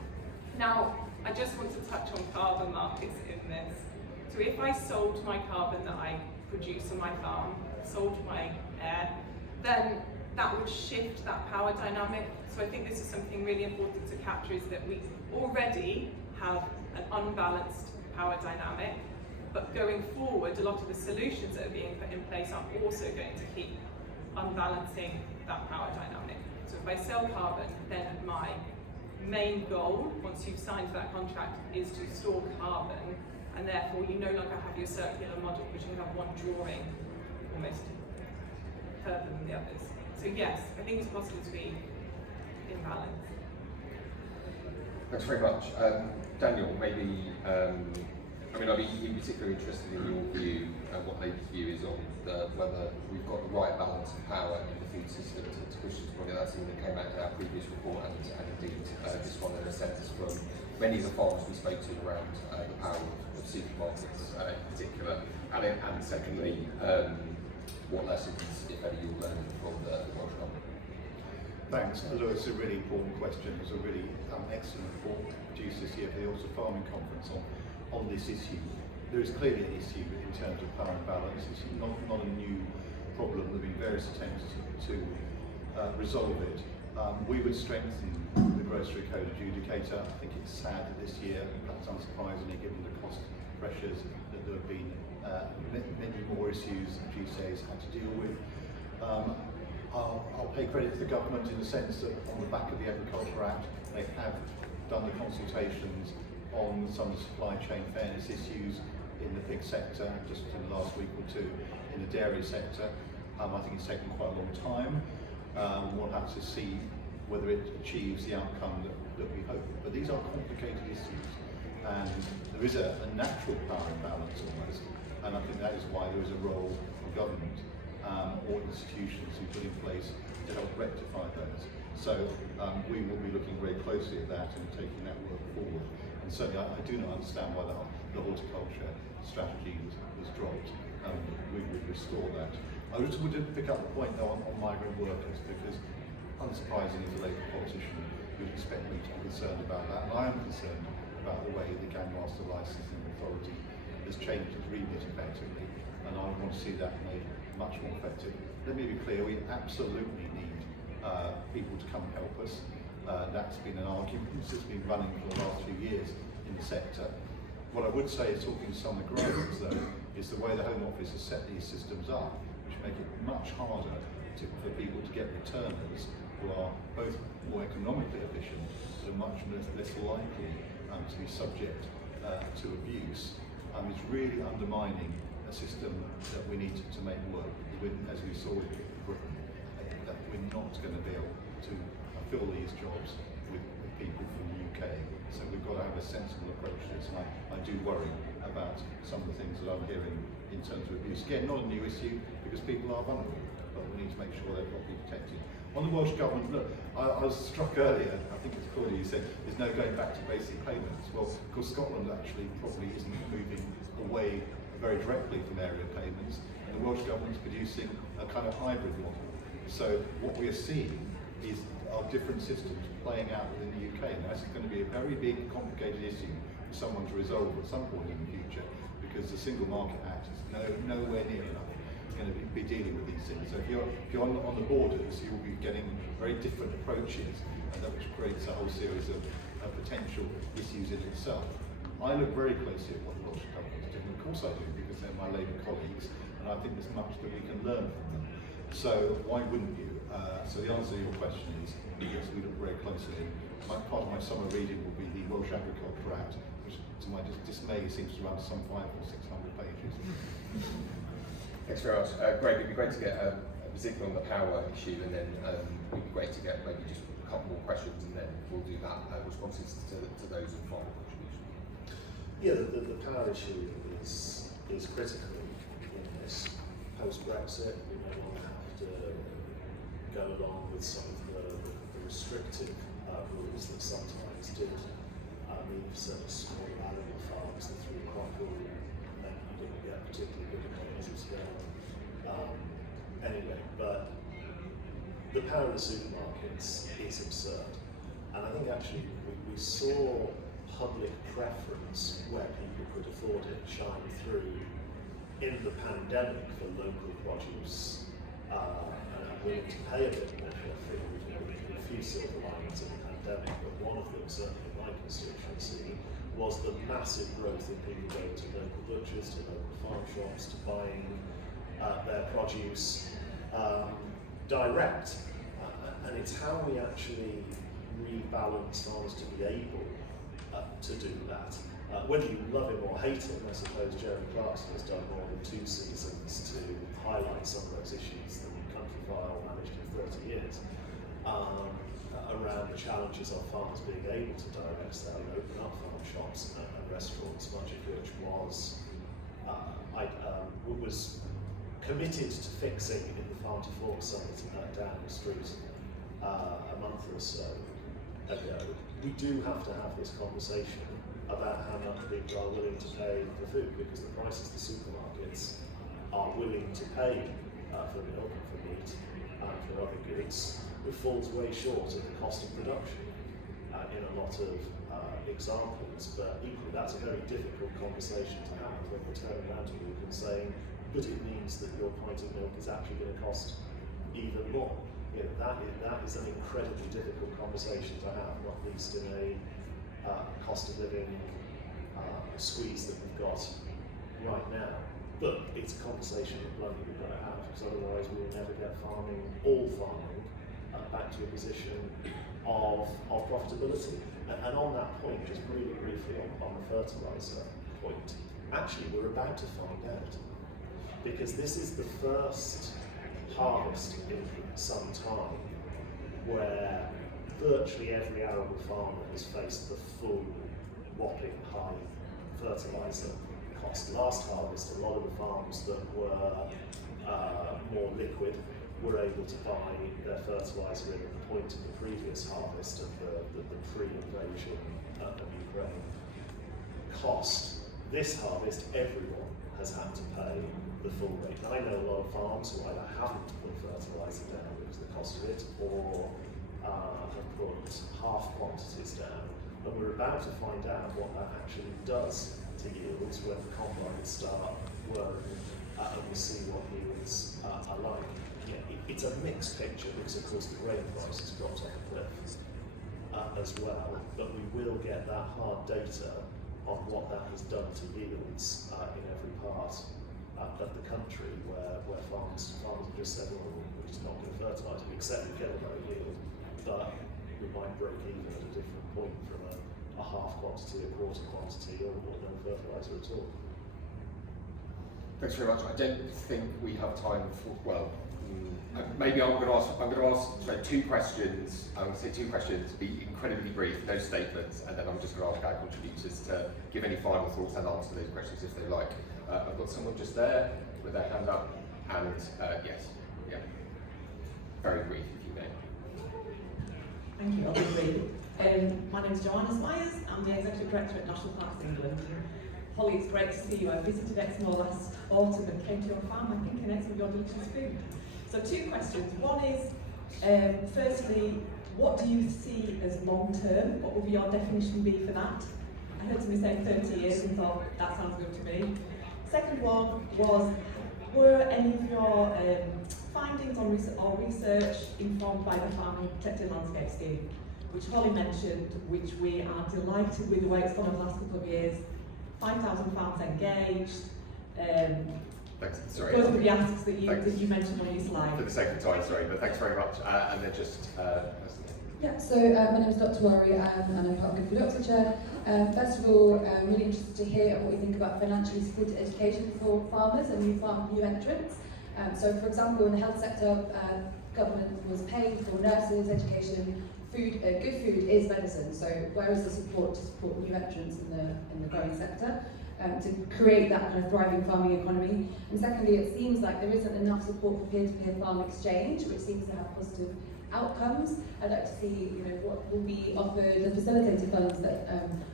Now, I just want to touch on carbon markets in this. So if I sold my carbon that I produce on my farm, sold my air, then that would shift that power dynamic. So I think this is something really important to capture, is that we already have an unbalanced power dynamic, but going forward, a lot of the solutions that are being put in place are also going to keep unbalancing that power dynamic. So if I sell carbon, then my main goal, once you've signed that contract, is to store carbon, and therefore you no longer have your circular model, which you have one drawing almost further than the others. So yes, I think it's possible to be in balance. Thanks very much. Daniel, maybe, I'd be particularly interested in your view and what Labour's view is on whether we've got the right balance of power in the food system. To Christian's point, that's something that came out of our previous report, and indeed this one in a sense from many of the farmers we spoke to around the power of supermarkets in particular, and secondly, what lessons, if any, you'll learn from the Welsh Government? Thanks. Although it's a really important question. It's a really excellent report produced this year for the Ulster Farming Conference on this issue. There is clearly an issue in terms of power imbalance. It's not a new problem. There have been various attempts to resolve it. We would strengthen the grocery code adjudicator. I think it's sad that this year, perhaps unsurprisingly, given the cost pressures, that there have been many more issues that GSA's had to deal with. I'll pay credit to the government in the sense that on the back of the Agriculture Act, they have done the consultations on some supply chain fairness issues in the pig sector, just in the last week or two in the dairy sector. I think it's taken quite a long time. We'll have to see whether it achieves the outcome that we hope. But these are complicated issues, and there is a natural power imbalance almost, and I think that is why there is a role for government or institutions who put in place to help rectify those. So we will be looking very closely at that and taking that work forward. And certainly I do not understand why the horticulture strategy was dropped. We would restore that. I just would pick up the point though on migrant workers, because unsurprisingly as a Labour politician, you'd expect me to be concerned about that. And I am concerned about the way the Gang Master Licensing Authority has changed its remit effectively, and I want to see that made much more effective. Let me be clear, we absolutely need people to come help us. That's been an argument that's been running for the last few years in the sector. What I would say is, talking to some of the growers though, is the way the Home Office has set these systems up, which make it much harder for people to get returners who are both more economically efficient but are much less likely to be subject to abuse, is really undermining a system that we need to make work. As we saw in Britain, that we're not going to be able to fill these jobs with people from the UK. So we've got to have a sensible approach to this, and I do worry about some of the things that I'm hearing in terms of abuse. Again, not a new issue because people are vulnerable, but we need to make sure they're properly protected. On the Welsh Government, look, I was struck earlier, I think it's Claudia, you said there's no going back to basic payments. Well, of course, Scotland actually probably isn't moving away very directly from area payments, and the Welsh Government's producing a kind of hybrid model. So what we are seeing is our different systems playing out within the UK, and that's going to be a very big, complicated issue for someone to resolve at some point in the future, because the Single Market Act is nowhere near enough going to be dealing with these things. So if you're on the borders, you will be getting very different approaches, and that which creates a whole series of potential issues in itself. I look very closely at what the Welsh Government is doing. Of course I do, because they're my Labour colleagues, and I think there's much that we can learn from them. So why wouldn't you? So the answer to your question is, yes, we look very closely. Part of my summer reading will be the Welsh Agriculture Act, which to my dismay seems to run some 500 or 600 pages. Thanks very much. Greg, it'd be great to get particularly on the power issue, and then it'd be great to get maybe just a couple more questions, and then we'll do that responses to those and final contributions. Yeah, the power issue is critical in this. Post-Brexit, we no longer have to go along with some of the restrictive rules that sometimes did mean for certain small animal farms, the three-crop rule meant you didn't get particularly good economies of scale. Anyway, but the power of the supermarkets is absurd. And I think actually we saw public preference where people could afford it shine through in the pandemic for local produce, and I'm willing to pay a bit more for food. We've a few silver linings in the pandemic, but one of them, certainly in my constituency, was the massive growth in people going to local butchers, to local farm shops, to buying their produce direct. And it's how we actually rebalance farmers to be able to do that. Whether you love him or hate him, I suppose Jeremy Clarkson has done more than 2 seasons to highlight some of those issues that Countryfile managed in 30 years, around the challenges of farmers being able to direct sell and open up farm shops and restaurants, much of which was committed to fixing in the Farm to Fork Summit down the street a month or so ago. We do have to have this conversation about how much people are willing to pay for food, because the prices the supermarkets are willing to pay for milk and for meat and for other goods, it falls way short of the cost of production in a lot of examples. But equally, that's a very difficult conversation to have when we're turning around to people and saying, but it means that your pint of milk is actually going to cost even more. You know, that is an incredibly difficult conversation to have, not least in a cost of living squeeze that we've got right now. But it's a conversation that bluntly we've got to have, because otherwise we will never get all farming back to a position of profitability. And on that point, just really briefly on the fertiliser point, actually we're about to find out. Because this is the first harvest in some time where virtually every arable farmer has faced the full whopping high fertiliser cost. Last harvest, a lot of the farms that were more liquid were able to buy their fertiliser in at the point of the previous harvest of the pre-invasion of Ukraine cost. This harvest, everyone has had to pay the full rate. I know a lot of farms who either haven't put fertiliser down because of the cost of it, or have put half quantities down. And we're about to find out what that actually does to yields when the combines start whirring, and we'll see what yields are like. Yeah, it's a mixed picture because, of course, the grain price has dropped off a cliff as well, but we will get that hard data on what that has done to yields in every part of the country where farmers have just said, well, we're just not going to fertilise, we accept we get a low yield, but we might break even at a different point from a half quantity, a quarter quantity, or no fertiliser at all. Thanks very much. I don't think we have time for, well, maybe I'm going to ask two questions. I'm going to say two questions, be incredibly brief, no statements, and then I'm just going to ask our contributors to give any final thoughts and answer those questions if they like. I've got someone just there with their hand up, and yes, yeah, very brief if you may. Thank you, I'll be brief. My name is Joanna Smyers, I'm the Executive Director at National Parks England. Holly, it's great to see you. I visited Exmoor last autumn and came to your farm, I think, and ate some of your delicious food. So two questions. One is, firstly, what do you see as long term? What would your definition be for that? I heard somebody say 30 years and thought, that sounds good to me. Second one was, were any of your findings on or research informed by the Farming Protected Landscape Scheme, which Holly mentioned, which we are delighted with the way it's gone over the last couple of years. 5,000 farms engaged. Thanks. Sorry. Those were the asks that you mentioned on your slide. For the sake of time, sorry, but thanks very much. And then just. Yeah, so my name is Dr. Worry and I'm part of Good Food Oxfordshire. First of all, I'm really interested to hear what you think about financially supported education for farmers and new entrants. So for example, in the health sector, government was paying for nurses, education, food. Good food is medicine, so where is the support to support new entrants in the growing sector? To create that kind of thriving farming economy. And secondly, it seems like there isn't enough support for peer-to-peer farm exchange, which seems to have positive outcomes. I'd like to see, what will be offered, the facilitated funds that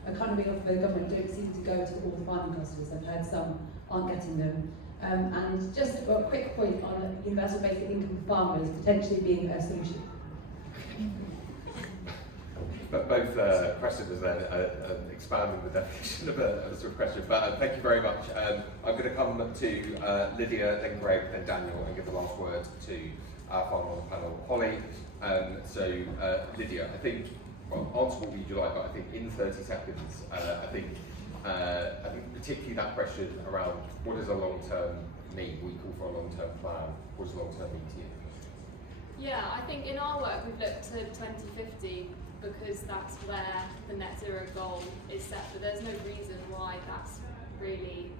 are kind of being offered by the government don't seem to go to all the farming customers. I've heard some aren't getting them. And just a quick point on universal basic income for farmers potentially being a solution. But both questions then expanding the definition of a sort of question. But thank you very much. I'm going to come to Lydia, then Greg, then Daniel, and give the last word to our final panel, Holly. So Lydia, I think, well, answer what you like, but I think in 30 seconds, I think particularly that question around what does a long-term mean? We call for a long-term plan. What does long-term mean to you? Yeah, I think in our work we've looked to 2050 because that's where the net zero goal is set, but there's no reason why that's really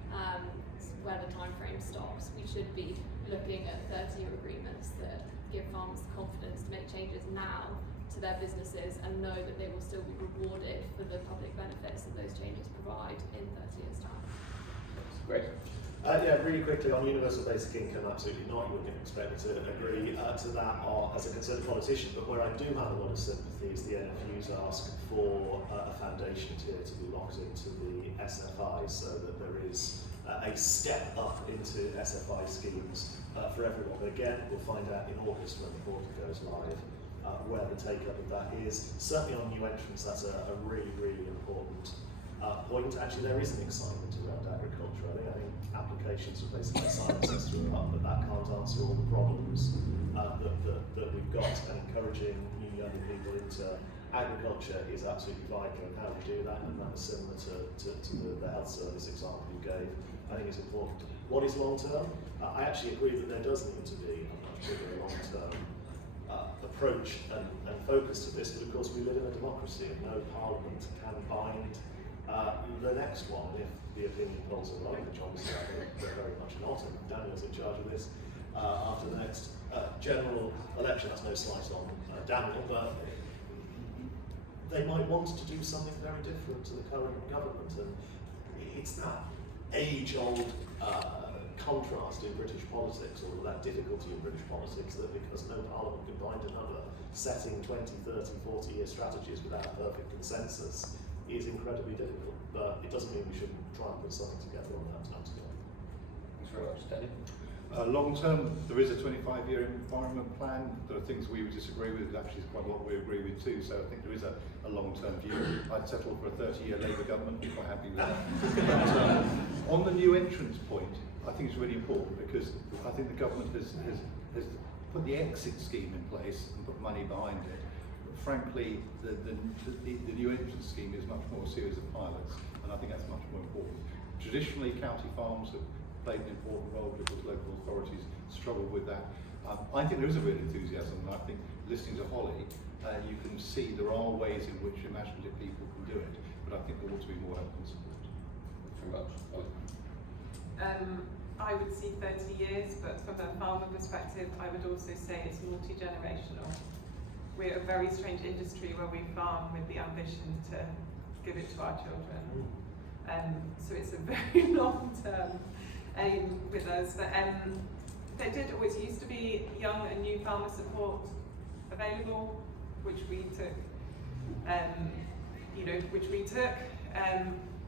where the time frame stops. We should be looking at 30-year agreements that give farmers the confidence to make changes now to their businesses and know that they will still be rewarded for the public benefits that those changes provide in 30 years' time. Great. Yeah, really quickly on universal basic income, absolutely not. You wouldn't expect me to agree to that as a concerned politician, but where I do have a lot of sympathy is the NFU's ask for a foundation tier to be locked into the SFI so that there is a step up into SFI schemes for everyone. But again, we'll find out in August when the quarter goes live where the take-up of that is. Certainly on new entrants, that's a really, really important point. Actually, there is an excitement around agriculture. I think applications for basic sciences are up, but that can't answer all the problems that we've got. And encouraging new young people into agriculture is absolutely vital. And how we do that, and that was similar to the health service example you gave, I think is important. What is long term? I actually agree that there does need to be a much bigger long term approach and focus to this, but of course we live in a democracy and no parliament can bind the next one. If the opinion polls are right, which obviously I think they're very much not, and Daniel's in charge of this, after the next general election, that's no slight on Daniel, but they might want to do something very different to the current government, and it's that age-old contrast in British politics, or that difficulty in British politics, that because no parliament can bind another, setting 20, 30, 40-year strategies without perfect consensus is incredibly difficult, but it doesn't mean we shouldn't try and put something together on that time scale. Thanks very much, Daniel. Long term, there is a 25-year environment plan. There are things we would disagree with, actually quite a lot we agree with too, so I think there is a long-term view. I'd settle for a 30-year Labour government, be quite happy with that. But, on the new entrants point, I think it's really important because I think the government has put the exit scheme in place and put money behind it. But frankly, the new entrance scheme is much more a series of pilots, and I think that's much more important. Traditionally, county farms have played an important role because local authorities struggle with that. I think there is a real enthusiasm, and I think listening to Holly, you can see there are ways in which imaginative people can do it, but I think there ought to be more help and support. Thank you very much. Holly. I would see 30 years, but from a farmer perspective, I would also say it's multi-generational. We're a very strange industry where we farm with the ambition to give it to our children. So it's a very long-term aim with us. But there did always used to be young and new farmer support available, which we took.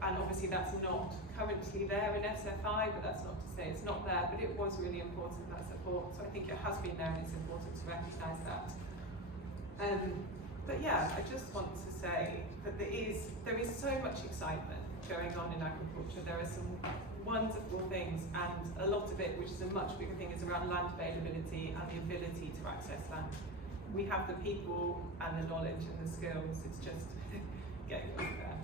And obviously that's not currently there in SFI, but that's not to say it's not there, but it was really important, that support. So I think it has been there and it's important to recognise that. But yeah, I just want to say that there is so much excitement going on in agriculture. There are some wonderful things, and a lot of it, which is a much bigger thing, is around land availability and the ability to access land. We have the people and the knowledge and the skills, it's just getting us there.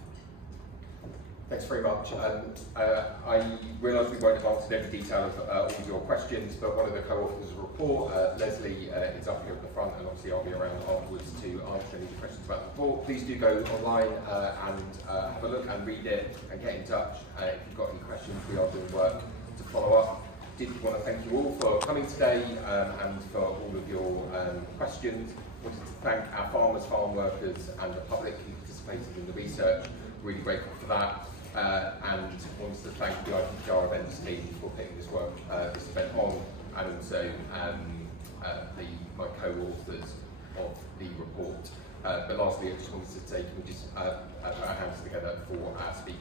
Thanks very much. I realise we won't have answered every detail of all of your questions, but one of the co-authors of the report, Leslie, is up here at the front, and obviously I'll be around afterwards to answer any questions about the report. Please do go online and have a look and read it and get in touch if you've got any questions. We are doing work to follow up. Did want to thank you all for coming today and for all of your questions. Wanted to thank our farmers, farm workers and the public who participated in the research. Really grateful for that. And wants to thank the IPPR events team for putting this event on, and also my co-authors of the report. But lastly, I just wanted to say, can we just put our hands together for our speakers.